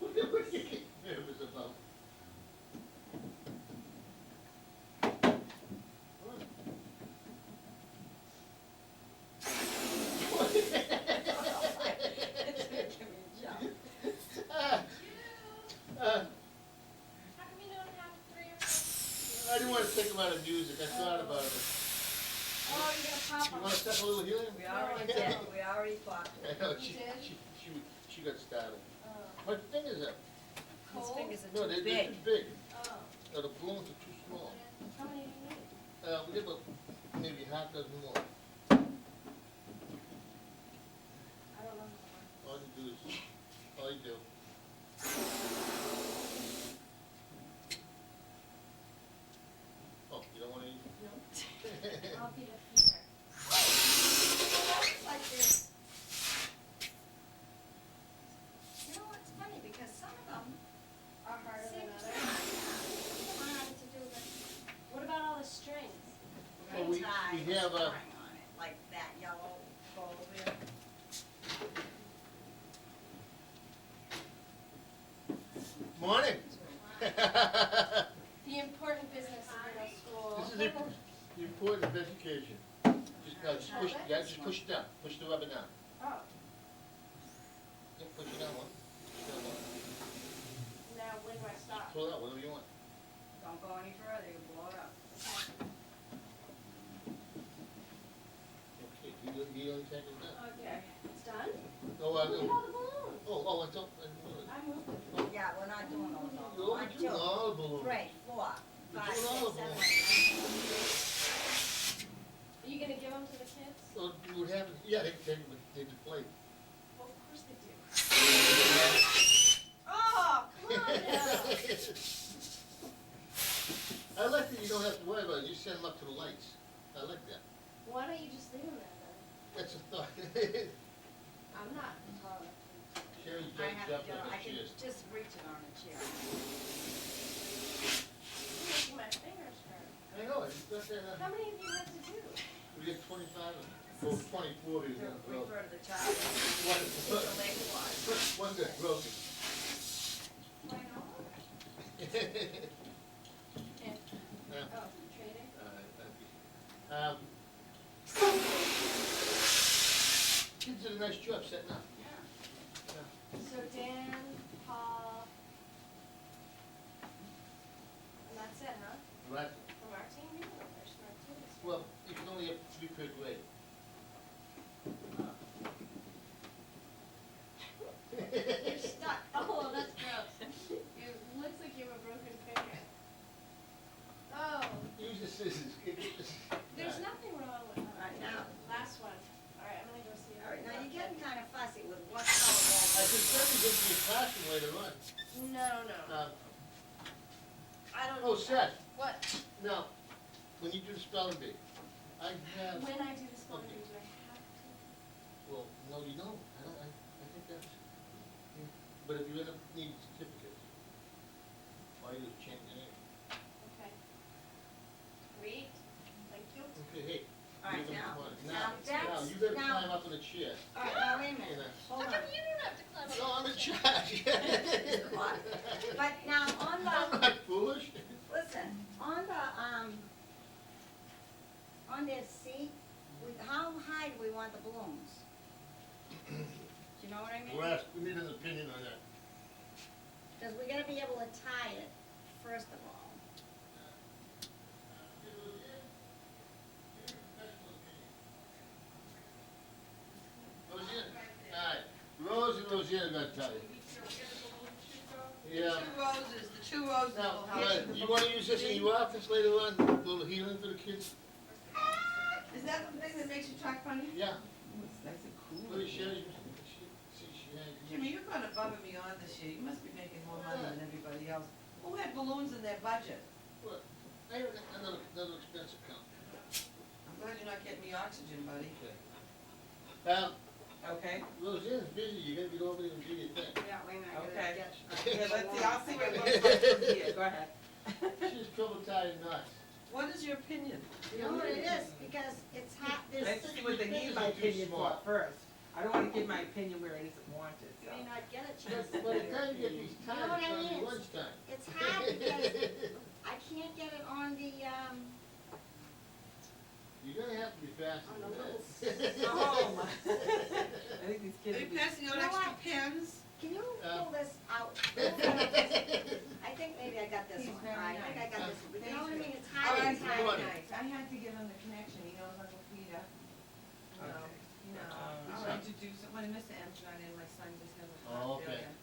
What are you getting nervous about? It's making me jump. How come you don't have 3 or 4? I didn't want to take him out of music, I thought about it. Oh, you're gonna pop You them. want to step a little helium? We already did, we already popped I it. know, You did? she got started. My fingers are, His fingers no, are they're too big. too big. Oh, No, the balloons are too small. how many do you need? We did about maybe half dozen more. I don't know. All you do is, all you do. Oh, you don't want to eat? I'll be the feeder. Like this. You know what's funny, because some of them Are harder seem than to others. hard to do the What about all the strings? Well, we tie have a- string on it, like that yellow gold there. Morning. The important business of middle school. This is the importance of education. Just push, yeah, just push it down, push the rubber down. Oh. push it down one. Now, when do I stop? Pull it out, whatever you want. Don't go any further, you blow it up. Okay, you only take it down. Okay, it's done? Oh, Look at all the balloons. I don't, I moved it. Yeah, we're not doing those all. you're only doing all the balloons. 3, 4, 5, You're 6, doing all the 7, balloons. 8, 9. Are you gonna give them to the kids? So you would have, yeah, they deflate. Well, of course they do. Oh, come on now. I like that you don't have to worry about it, you send them up to the lights. I like that. Why don't you just leave them there then? That's a thought. I'm not tall enough to. Sherry I have jumped to, up I and can cheers. just reach it on a chair. Making my fingers hurt. I know, it's not that, How many of you had to do? we get 25 of them. Oh, 24 of you. Refer to the child. One, The leg was. one got broken. Why not? Yeah. Oh, training? Kids did a nice job setting up. So Dan, Paul, and that's it, huh? Right, From our team, you know, there's our team. well, you can only have 3 per grade. You're stuck. Oh, that's gross. It looks like you have a broken finger. Oh, Use the scissors. there's nothing wrong with All right, that. now, Last one. All right, I'm gonna go see. all right, now you're getting kind of fussy with what I color could certainly get you a classroom later on. No. I don't. Oh, Seth, What? now, when you do the spelling bee, I have, When I do the spelling bee, do I have to? well, no, you don't. I think that's, but if you end up needing certificates, all you do is change your name. Okay. Great. Thank you. Okay, hey. All right, leave them now- alone. now that's- You better now- climb up in a chair. All right, now wait a minute, Yeah. hold How on. come you don't have to climb up? No, I'm in charge. What? But now, on I'm the, not foolish. listen, on this seat, how high do we want the balloons? Do you know what I mean? Well, we need an opinion on that. Because we gotta be able to tie it, first of all. Roseanne, all right, Rose and Roseanne, I gotta tell you. Yeah. The two roses Now, will help. you wanna use this in your office later on, a little healing for the kids? Is that the thing that makes you talk funny? Yeah. It's nice and What cool. is Sherry? She had. Jimmy, you've gone above and beyond this year. You must be making more money than everybody else. Who had balloons in their budget? What? I have another expense account. I'm glad you're not getting me oxygen, buddy. Okay. Okay? Roseanne's busy, you gotta get over there and do your thing. Yeah, wait a minute, I Okay. gotta Yeah, let's see, I'll see what it looks like from here. Go ahead. She's trouble tying knots. What is your opinion? You know what it is, because it's hot, there's, Let's see what they need my Fingers are too opinion for small. first. I don't wanna give my opinion where it isn't wanted, you so. may not get a But chance. by the time you get these know tied, what it's I gonna be mean? lunchtime. It's hard because I can't get it on the, You're gonna have to be faster on the than little. that. Oh, my. I think these kids Are you will be. passing out You know extra what? pens? Can you pull this out? I think maybe I got this He's one, very I think I got nice. this one, but you know what I mean, it's All hard, right, it's come hard. on. I had to give him the connection, he knows Uncle Peter. You know, All I right. introduced him, when Mr. M's not in, my son just has a Oh, heart okay. failure.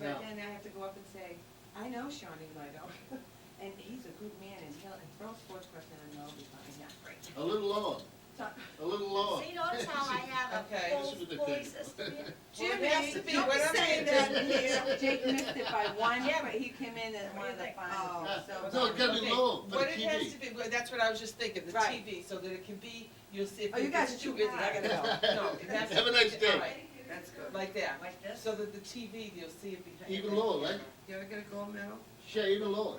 Now- But then I have to go up and say, I know Shawnee Lido, and he's a good man, and he'll, and throw sports question and they'll be fine, yeah, great. A little lower, So- a little lower. See, notice how I have Okay. a This full, is what they fully think. system here? Jimmy, Well, it has to be don't whatever say you that do. here. Jake missed it by one, but he came in at one of the think? finals, Oh, so. no, it gotta be Okay, low for what the it has TV. to be, well, that's what I was just thinking, the Right. TV, so that it can be, you'll see if Oh, you guys it's are too too busy, high. I gotta go. No, it has to Have a be- nice day. all right, That's good. like that, Like this? so that the TV, you'll see it behind. Even lower, right? You ever get a gold medal? Sure, even lower.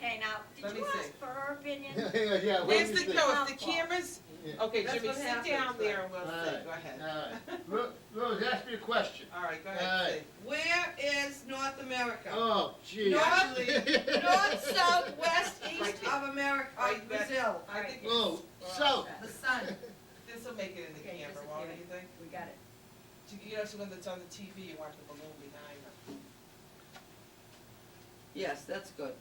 Hey, now, Let did me you see. ask for her opinion? Yeah, what Here's do you the, think? no, if the cameras, Yeah. okay, That's Jimmy, what sit happens, down there right. and we'll All see, right, go ahead. All right. Rose, ask me a question. All right, go All ahead, right. see. Where is North America? Oh, gee. North, south, west, Right east there. of America, Right, of that's- Brazil. I think Oh, south. The sun. this'll make it in the Okay, camera, just a won't it, minute. you think? We got it. so when it's on the TV, you want the balloon behind them. Yes, that's good.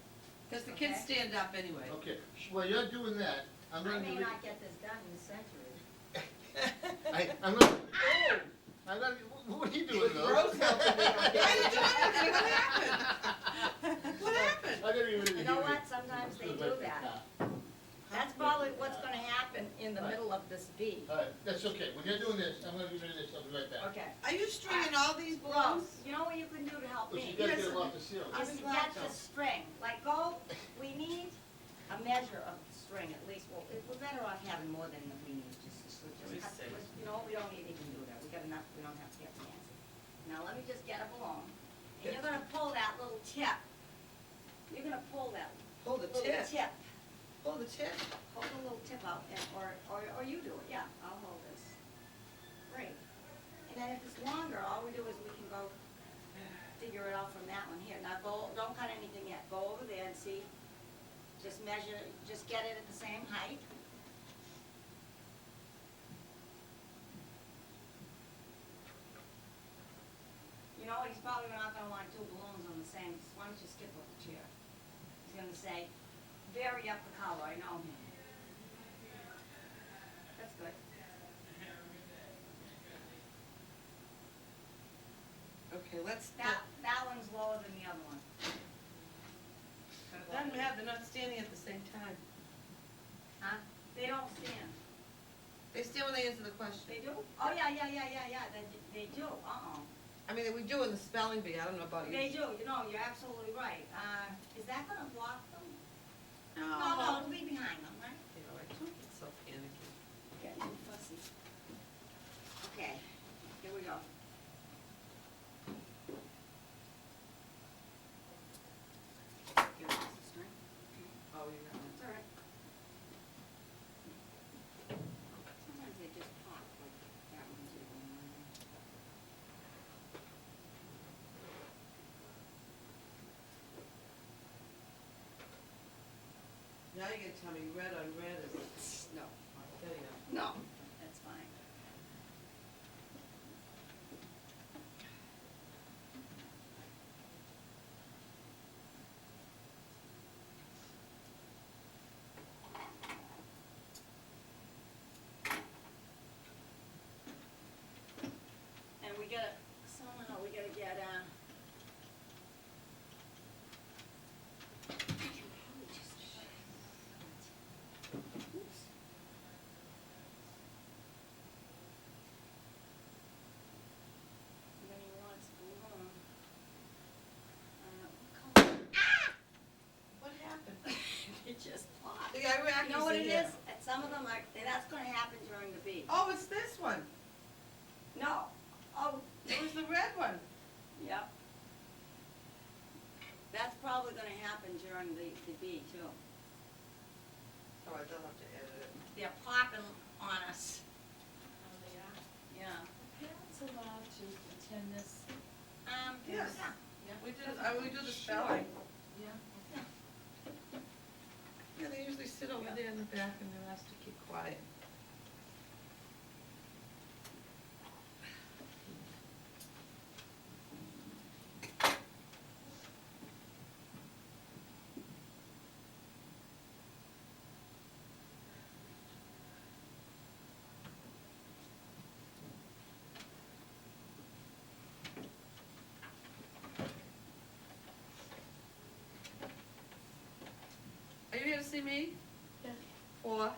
Cause the kids Okay. stand up anyway. Okay, while you're doing that, I'm I gonna may give you, not get this done in a century. I'm gonna, what are you doing, With though? Rose helping me, I'm Why did getting you it. anything? What happened? What happened? I didn't even You know hear what, you. sometimes they It's do like the that. car. That's probably what's gonna happen in the Right. middle of this B. All right, that's okay, when you're doing this, I'm gonna give you this, I'll be right back. Okay. Are you stringing all these Rose, balloons? you know what you can do to help But you me? gotta get Yes, them off the ceiling. I'll Is be to glad get to. the string, like go, we need a measure of string at least, well, we're better off having more than we need, just Let me cut, see. you know, we don't need to even do that, we got enough, we don't have to get fancy. Now, let me just get a balloon, and you're gonna pull that little tip, you're gonna pull that Pull the little tip. tip, Pull the tip. hold the little tip out, and, or you do it, yeah, I'll hold this. Great. And then if it's longer, all we do is we can go figure it out from that one here. Now go, don't cut anything yet, go over there and see, just measure, just get it at the same height. You know, he's probably not gonna want two balloons on the same, why don't you skip up the chair? He's gonna say, vary up the color, I know him. That's good. Okay, let's. That one's lower than the other one. Doesn't matter, they're not standing at the same time. Huh? They don't stand. They stand when they answer the question. They do? Oh, yeah, they do, I mean, we do in the spelling bee, I don't know about you. They do, you know, you're absolutely right. Is that gonna block them? No. No, it'll be behind them, right? You know, I don't get so panicky. Getting too fussy. Okay, here we go. Here it is, the string. Oh, you got it. It's all right. Sometimes they just pop, like that one did. Now you're gonna tell me red on red is, No. I'll tell you. No, that's fine. And we gotta, somehow we gotta get, I can probably just, oops. And then he wants balloon. What color? What happened? It just popped. The Iraqis You know what in it here. is? Some of them are, and that's gonna happen during the beat. Oh, it's this one. No, oh, It was the red one. yep. That's probably gonna happen during the beat too. Oh, I don't have to edit it. They're popping on us, Oh, they are. yeah. Parents allowed to attend this? Yes. Yeah. We do the spelling. Yeah. Yeah, they usually sit over there in the back and they're asked to keep quiet. Are you here to see me? Yeah. Or,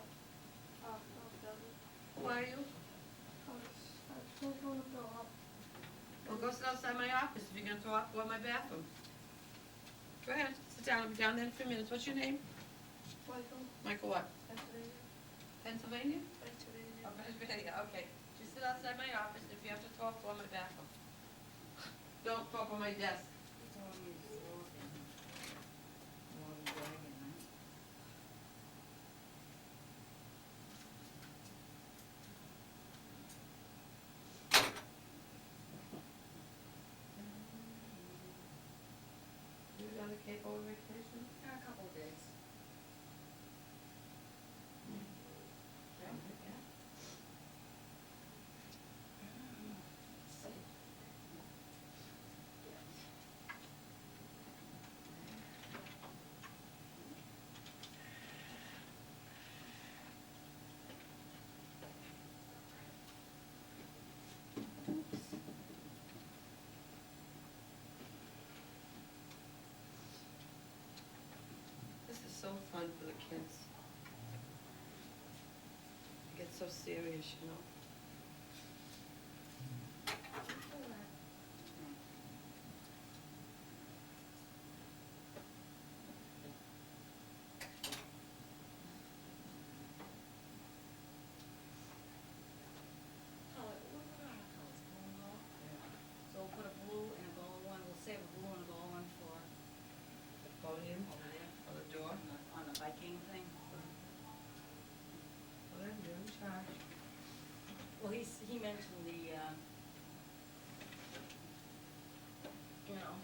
Oh, who are you? I don't want to grow up. Well, go sit outside my office if you're gonna throw up, or my bathroom. Go ahead, sit down, I'll be down there in a few minutes. What's your name? Michael, Michael what? Pennsylvania, Pennsylvania? Pennsylvania. Oh, Pennsylvania, okay. Just sit outside my office, if you have to throw up, throw in my bathroom. Don't throw up on my desk. It's all you slow and more dragon, right? You on the Cape over vacation? A couple days. real fun for the kids. It gets so serious, you know. So we'll put a blue and a gold one, we'll save a blue and a gold one for The podium, over there or the door. on the Viking thing. Well, then you're in charge. Well, he mentioned the, you know.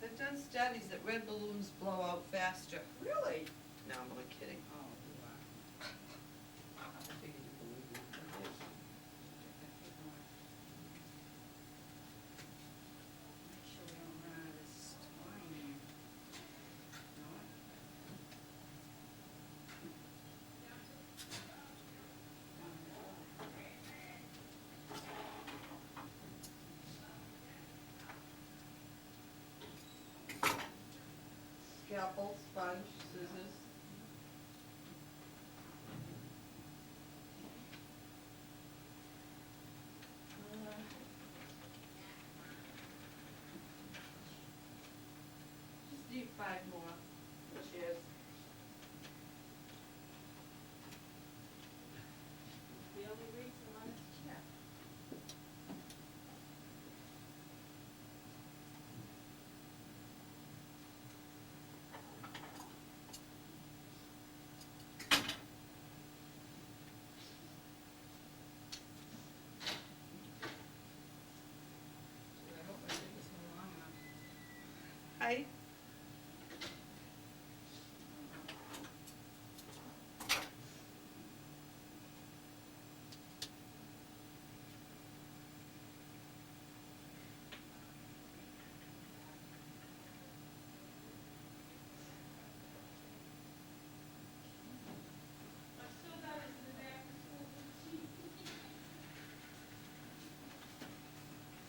They've done studies that red balloons blow out faster. Really? No, I'm only kidding. Oh, you are. I figured you believed me. Make sure we don't run out of this twine here. No? Scalpel, sponge, scissors. Just need 5 more. Cheers. The only reason why it's check. I hope I did this one long enough. Hi.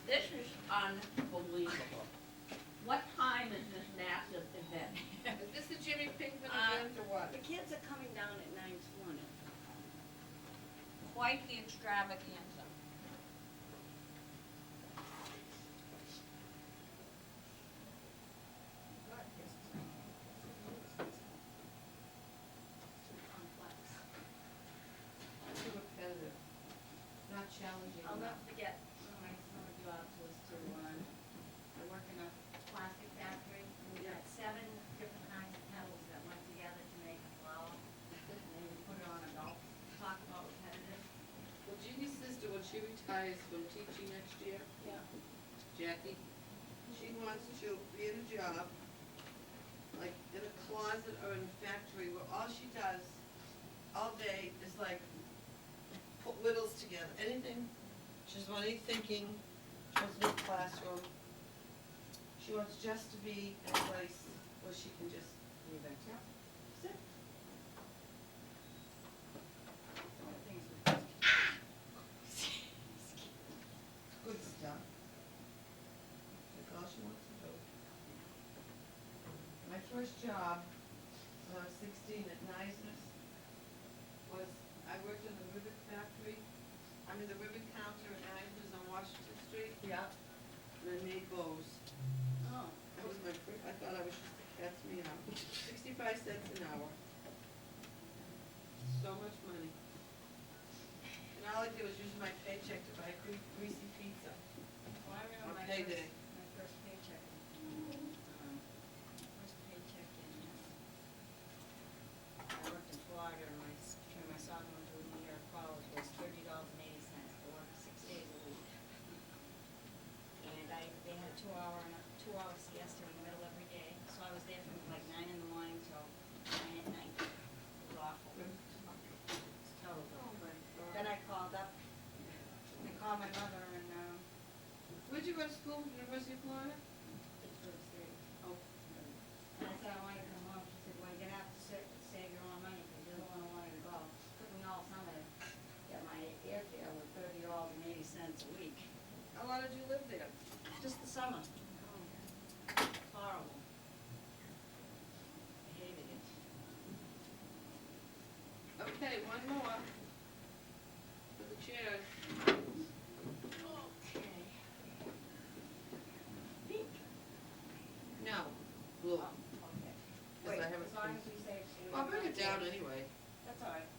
This is unbelievable. What time is this massive event? Is this the Jimmy Pinkman event or what? The kids are coming down at 9:20. Quite the extravaganza. Too repetitive. Not challenging I'll enough. never forget, one of my summer jobs was to, I worked in a plastic factory, and we got 7 different kinds of petals that went together to make a flower. And then we put it on a golf, talk about repetitive. Well, Jeannie's sister, when she retires from teaching next year, Yeah. Jackie, she wants to be in a job, like in a closet or in a factory where all she does all day is like put whittles together, anything. She doesn't want any thinking, she wants no classroom. She wants just to be in a place where she can just, You betcha. sit. One of the things with Good stuff. That's all she wants to do. My first job, when I was 16 at Neisner's, was, I worked in the ribbon factory. The ribbon counter at Neisner's on Washington Street, Yeah. and I made bows. Oh. That was my first, I thought I was just a cat's meow. 65 cents an hour. So much money. And all I did was use my paycheck to buy greasy pizza. Well, I remember On my payday. first paycheck. First paycheck in, I worked in Florida during my sophomore and junior year of college was $30.80 to work 6 days a week. And they had a 2-hour siesta in the middle every day, so I was there from like 9 in the morning till 9 at night. It was awful. It's terrible. Oh my God. Then I called up, they called my mother and, school, University of Florida? Pittsburgh State. Oh. And I said I wanted to come home, she said, well, you're gonna have to save your own money, because you're the one who wanted to go. Took me all summer to get my airfare with $30.80 a week. How long did you live there? Just the summer. Horrible. I hated it. Okay, one more. For the chairs. Okay. Pink. No, blue. Oh, okay. Yes, Wait, I have it as long pink. as we say. Well, I'll bring it down anyway. That's all right.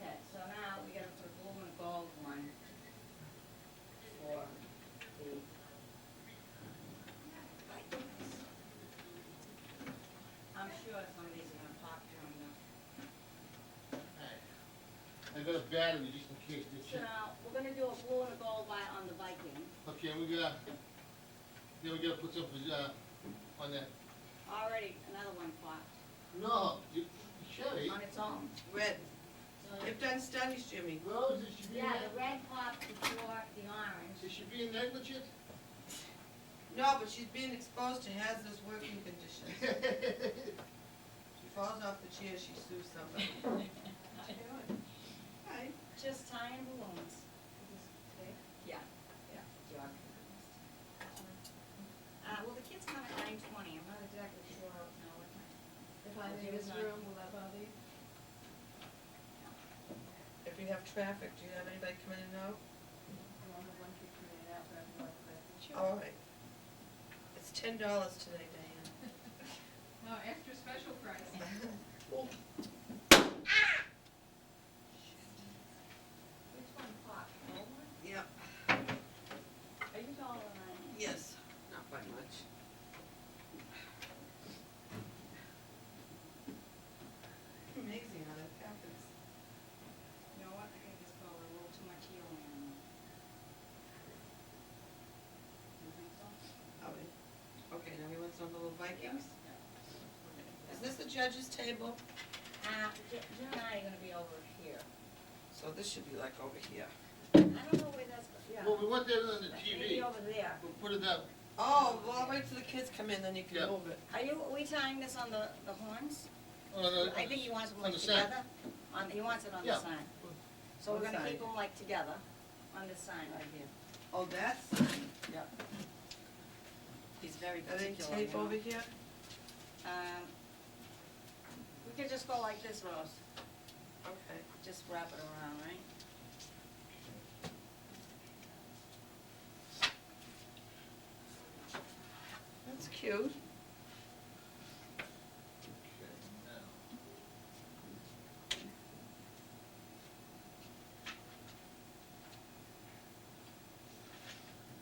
Okay, so now we gotta put a blue and gold one for the Vikings. I'm sure some of these are gonna pop during the, I got a battery just in case this so shit. now, we're gonna do a blue and a gold on the Viking. Okay, then we gotta put some, on that. Already, another one popped No, Sherry, on its own. Red. So, You've done studies, Jimmy. Rose, is she being, yeah, the red popped before the orange. is she being negligent? No, but she's being exposed to hazardous working conditions. She falls off the chair, she sues somebody. Hi. Just tying balloons. Yeah, yeah, geography. Well, the kids come at 9:20, I'm not exactly sure now what time. If I'm in this room, will that bother you? If you have traffic, do you have anybody coming in now? I won't have one kid coming in after I've left, but. All right. It's $10 today, Diane. No, extra special price. Which one popped? The old one? Yep. Are you taller than I am? Yes, not by much. Amazing how that happens. You know what, I think this color a little too much healing on me. Do you think so? Okay, now we want some little Vikings. Is this the judge's table? Jim and I are gonna be over here. So this should be like over here. I don't know where that's, yeah. Well, we want that on the Maybe TV. over there. We'll put it up. Oh, well, I'll wait till the kids come in, then you can Yeah. move it. Are we tying this on the horns? On I think he wants them on like the sign. together. He wants it on the Yeah. sign. So we're What gonna keep sign? them like together on this sign right here. Oh, that's, Yeah. He's very are they particular. tape you know. over here? We could just go like this, Rose. Okay. Just wrap it around, right? That's cute.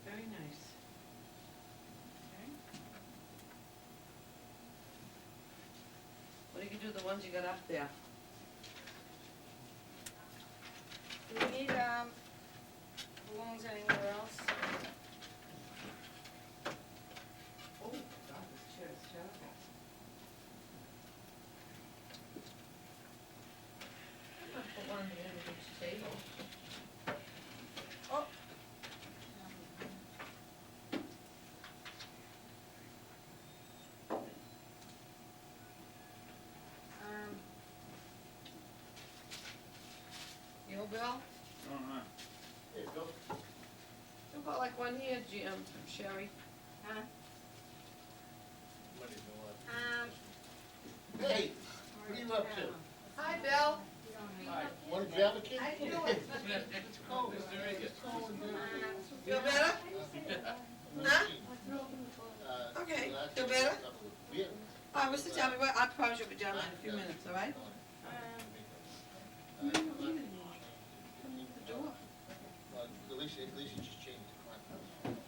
Very nice. Okay. What do you do with the ones you got up there? Do we need, balloons anywhere else? Oh, God, this chair is terrible. I'm gonna put one on the end of each table. Oh. You, Bill? There you go. How about like one here, Jim, Sherry? Huh? Hey, what are you up to? Hi, Bill. Want to grab a kid? How you doing? It's cold. It's cold. Feel better? Huh? Okay, feel better? Yeah. All right, we'll sit down. I promise you'll be down in a few minutes, all right? The door. At least just changed the contract.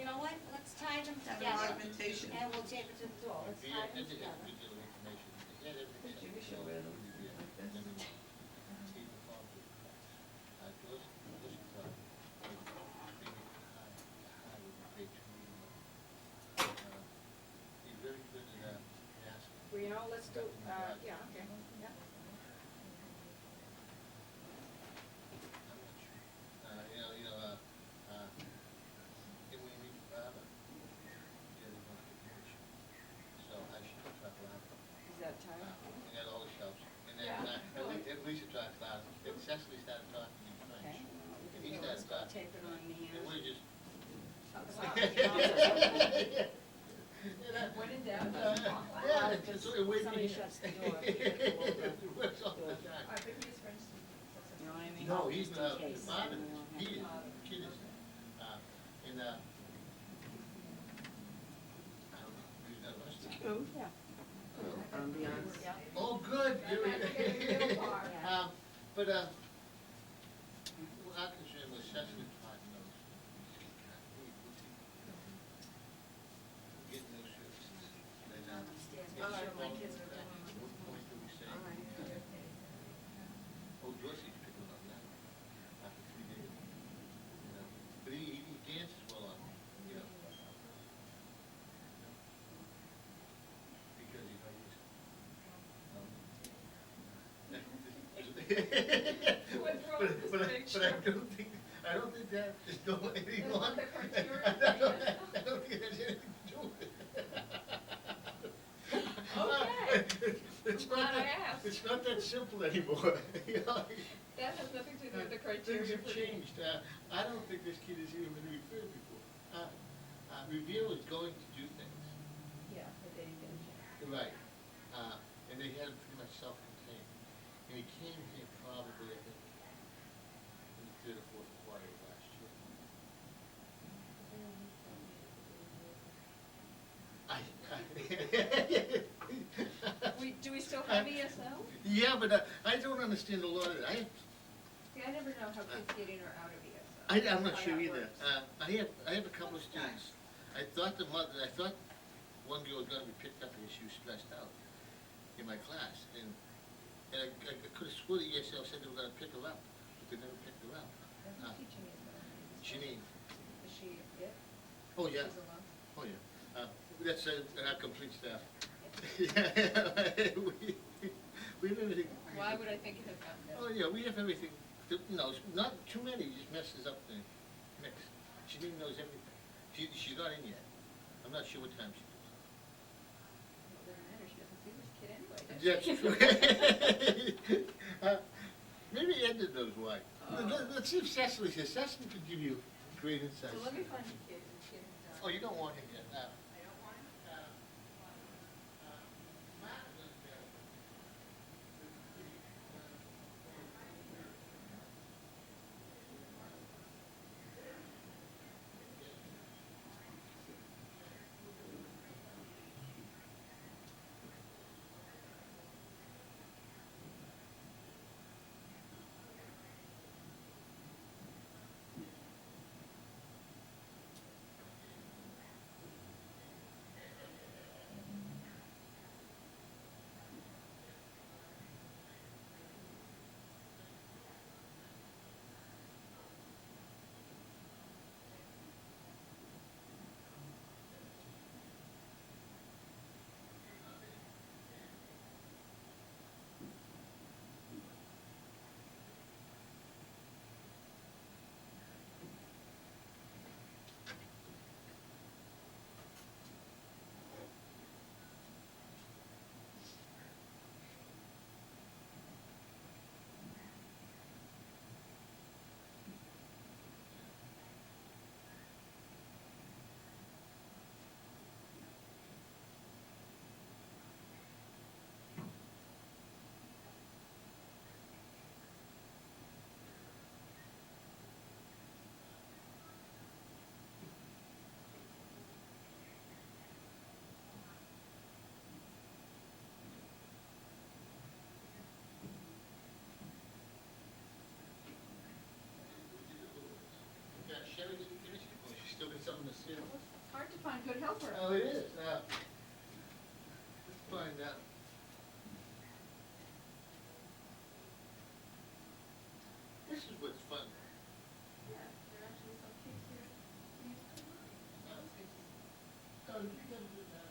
you know what, let's tie them Some together, augmentation. and we'll tape it to the door, let's He tie had, them he had a together. good deal of information. He had everything. Jimmy should wear them Yeah. like this. And then he informed you. Listen to him. He's very good at asking. Well, you know, let's do, yeah, okay, yeah. And we meet Barbara. Yeah, we want to get rich. So I should talk loud. Is that time? And then all the shelves. And then, Yeah. and Lisa talks loud. And Cecily started talking in French. Okay. And he started talking. Tape it on me, And we're just. When in doubt, Yeah, it's sort of way. Somebody shuts the door. It works all the time. Alright, but he's French. You know what I mean? No, he's, Just in case. Marvin, We won't have he to- is, kid is, and, I don't know, he's not arrested. Oh, yeah. Ambiance. Yeah. Oh, good. Right back together in the middle bar. Yeah. But, what I'm concerned with Cecily Todd knows. Getting those services. And, Down upstairs, it's make sure my all kids are that. doing What point do we say? All right. Oh, Dorsey's picking up now, after 3 days. You know, but he dances well on, you know. Because he's like this. But I don't think that is going any That's not longer. the criteria. I don't think it has anything to do with it. Okay. It's I'm glad not I that, asked. it's not that simple anymore, you know? That has nothing to do with the Things criteria have for. changed. I don't think this kid has even been referred before. Revere is going to do things. Yeah, but they didn't get a chance. Right. And they had him pretty much self-contained. And he came here probably, I think, in the third or fourth quarter of last year. Do we still have ESL? Yeah, but I don't understand a lot of it. See, I never know how kids get in or out of ESL. I'm not How sure that either. works. I have a couple of students. I thought one girl was gonna be picked up because she was stressed out in my class, and I could have swore the ESL said they were gonna pick her up, but they never picked her up. Who's teaching ESL? Janine. Is she it? Oh, yeah. She's alone? Oh, yeah. That's our complete staff. Yeah, we have everything. Why would I think it had gotten Oh, better? yeah, we have everything. No, not too many, just messes up the mix. Janine knows everything. She's not in yet. I'm not sure what time she does. It doesn't matter, she doesn't see this kid anyway, does she? That's true. Maybe Edna knows why. Let's see if Cecily says. Cecily could give you great insights. So let me find the kid who's done. Oh, you don't want him yet. I don't want him? something to see. It's hard to find good helpers. Oh, it is, now. Let's find out. This is what's fun. Yeah, there are actually some kids here. Oh, you can do that.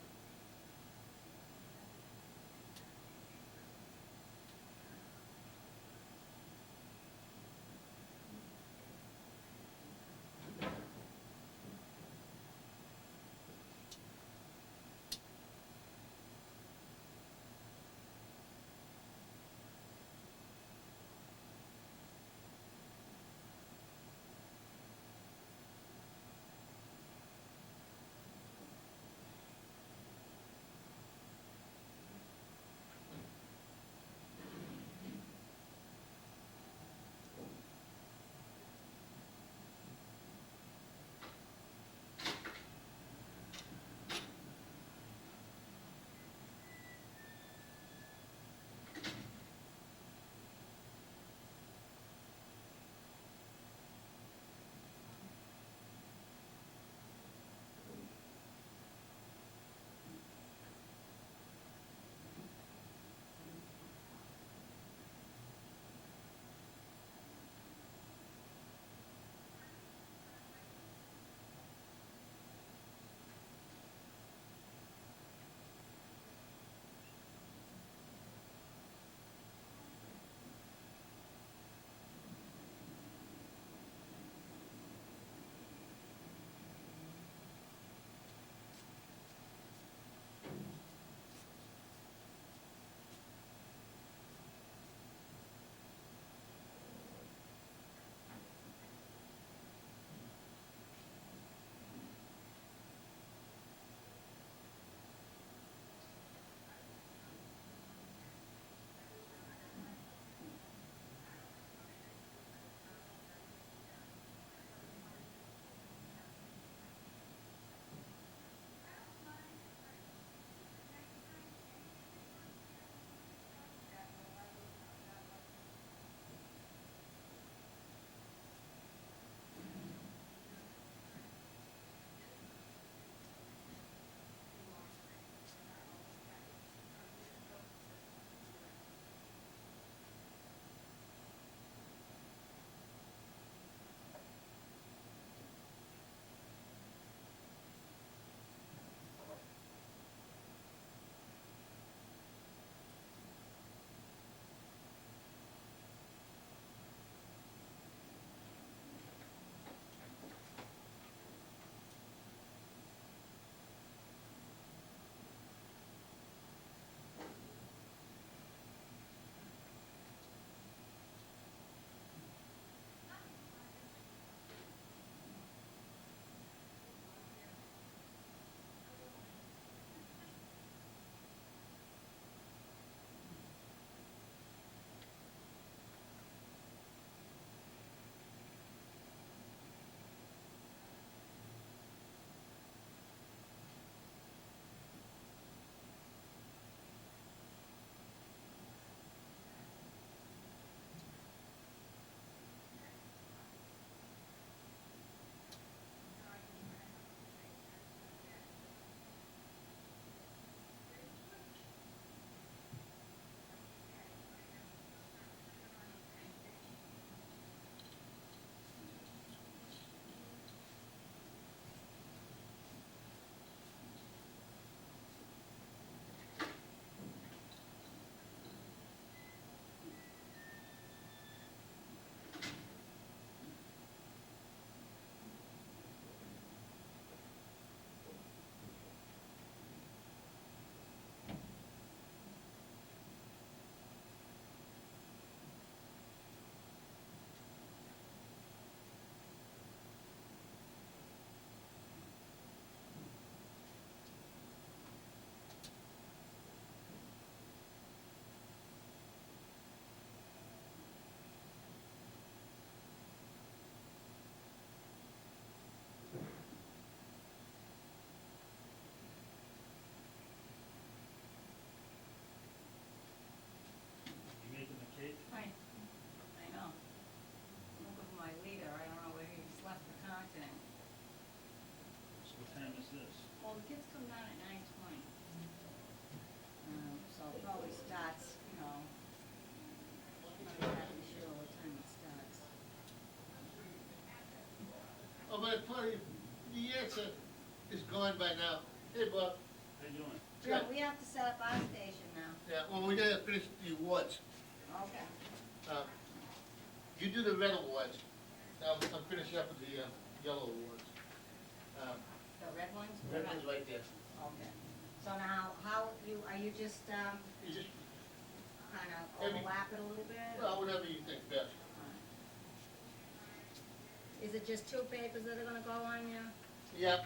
Oh, but the answer is gone by now. Hey, Bob. How you doing? Yeah, we have to set up our station now. Yeah, well, we gotta finish the awards. Okay. You do the red awards. I'm finishing up with the yellow awards. The red ones? Red one's right there. Okay. So now, are you just, You just, kind of Every- overlap it a little bit? well, whatever you think best. Is it just two papers that are gonna go on you? Yep.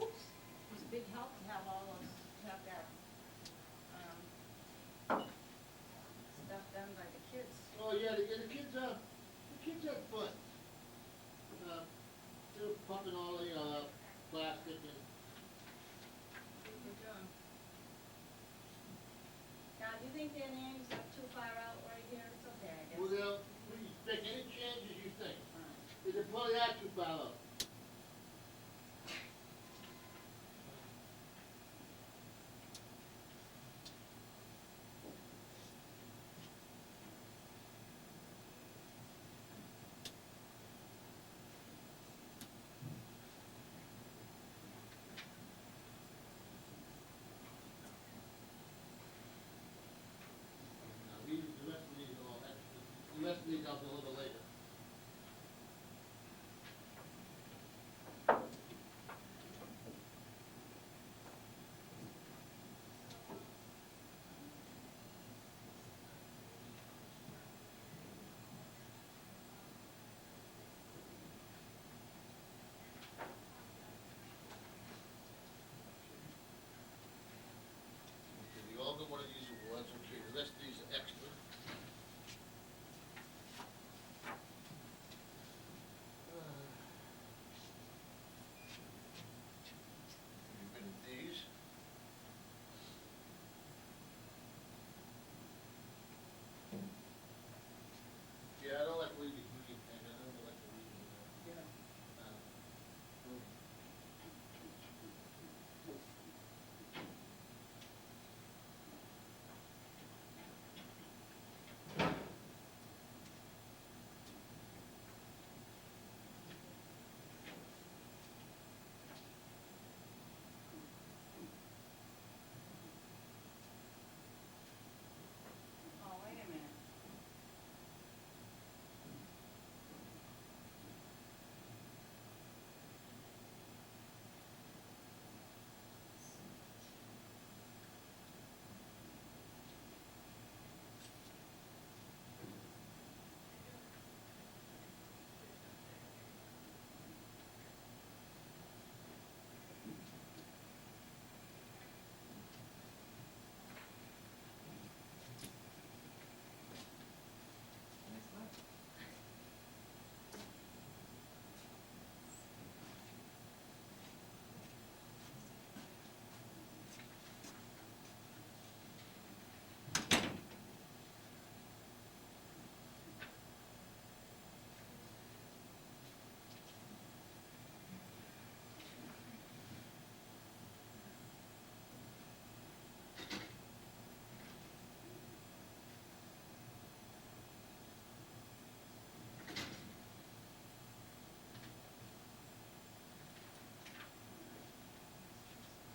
Oops. It was a big help to have all those, to have that, stuff done by the kids. Oh, yeah, the kids had fun. They were pumping all the, plastic and, Good job. Now, do you think their names are too far out right here? It's okay, I guess. well, make any changes you think. Alright. They probably are too far out. Now, the rest of these are all extra. The rest of these I'll deliver later. Okay, the all got one of these awards, okay, the rest of these are extra. Get rid of these. Yeah, I don't like leaving green thing, I don't like the reading. Oh, wait a minute.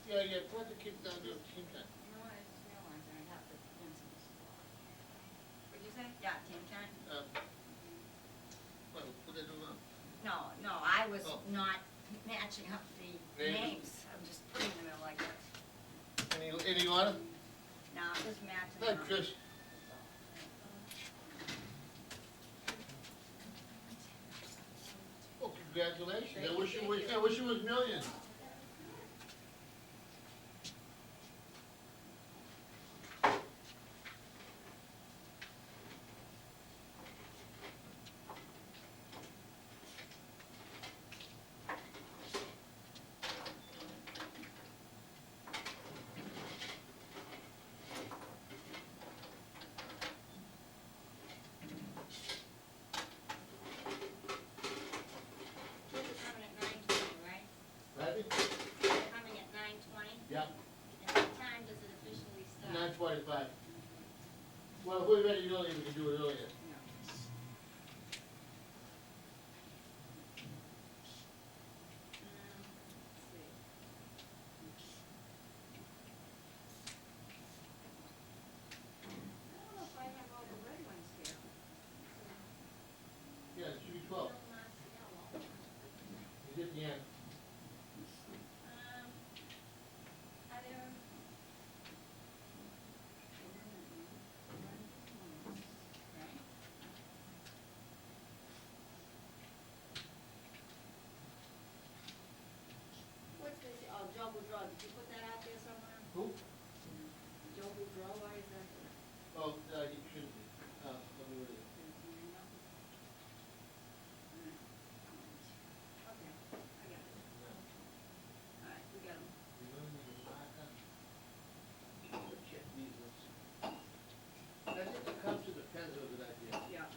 Yeah, put the kids down there at the same time. You know what, I just realized I have to pencil this. What'd you say? Yeah, team time? What did I do wrong? No, I was Oh. not matching up the Names. names. I'm just putting them in like this. Any order? No, I'm just matching Hi, them. Chris. Oh, congratulations. I wish it was millions. we're ready earlier, we can do it earlier. I don't know if I have all the red ones here. Yeah, it should be 12. You did the end. Are there? What's this, oh, Joe Boudreau, did you put that out there somewhere? Who? Joe Boudreau, why is that there? Oh, you shouldn't be. Let me read it. Okay, I got it. No. All right, we got them. You don't need a marker. Check these ones. I think the comes to the pens are a good idea. Yeah.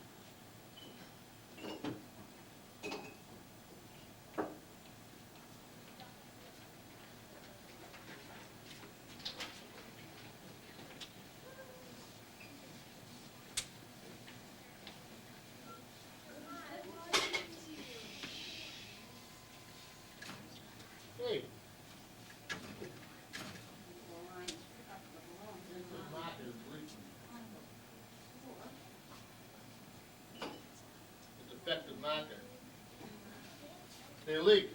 Hey, Lines, pick up the balloons. this is marker is leaking. It's effective marker. They leak.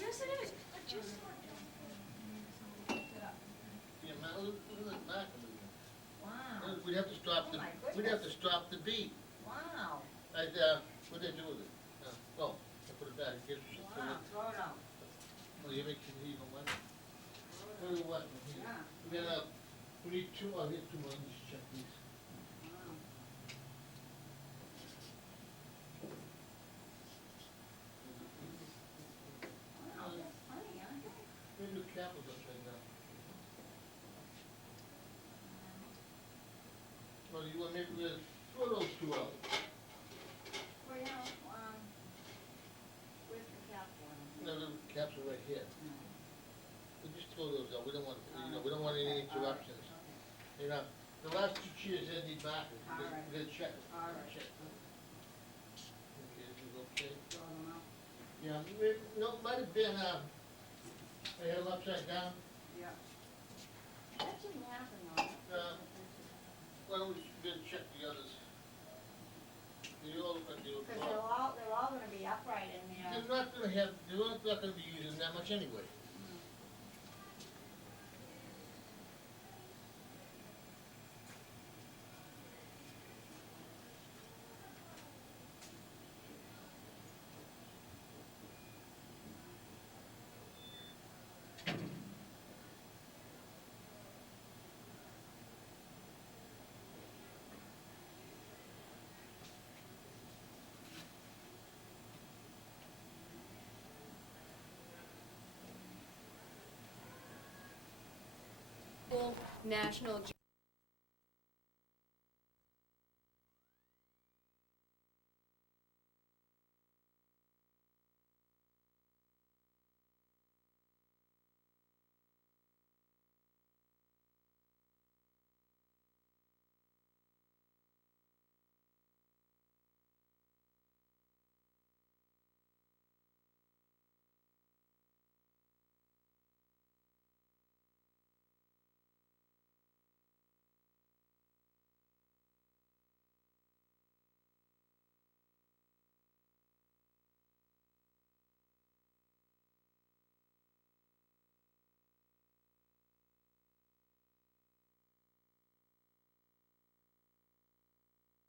Yes, it is. I just saw it. Yeah, man, look at that marker leaking. Wow, We'd have to stop the, Oh, my we'd have to goodness. stop the beat. wow, What'd they do with it? Oh, I put it back, get it. wow, throw it out. Well, you make it even wet. Throw Very it wet. Yeah. We got, we need two, here's two more, let me just check these. Wow. Wow, that's funny, aren't they? Maybe the cap was upside down. Well, you want maybe we'll throw those two out. Well, you know, where's the cap one? No, the caps are right here. No. We just throw those out, we don't want, we don't want any interruptions. Okay. You know, the last two cheers, they need markers, All right. we gotta check it. All right. Check. Okay, this is okay. Throw them out. Yeah, no, might have been, I had them upside down. Yeah. That shouldn't happen though. Why don't we just check the others? They all look like they were Because blocked. they're all gonna be upright in there. They're not gonna have, they're not gonna be using that much anyway. National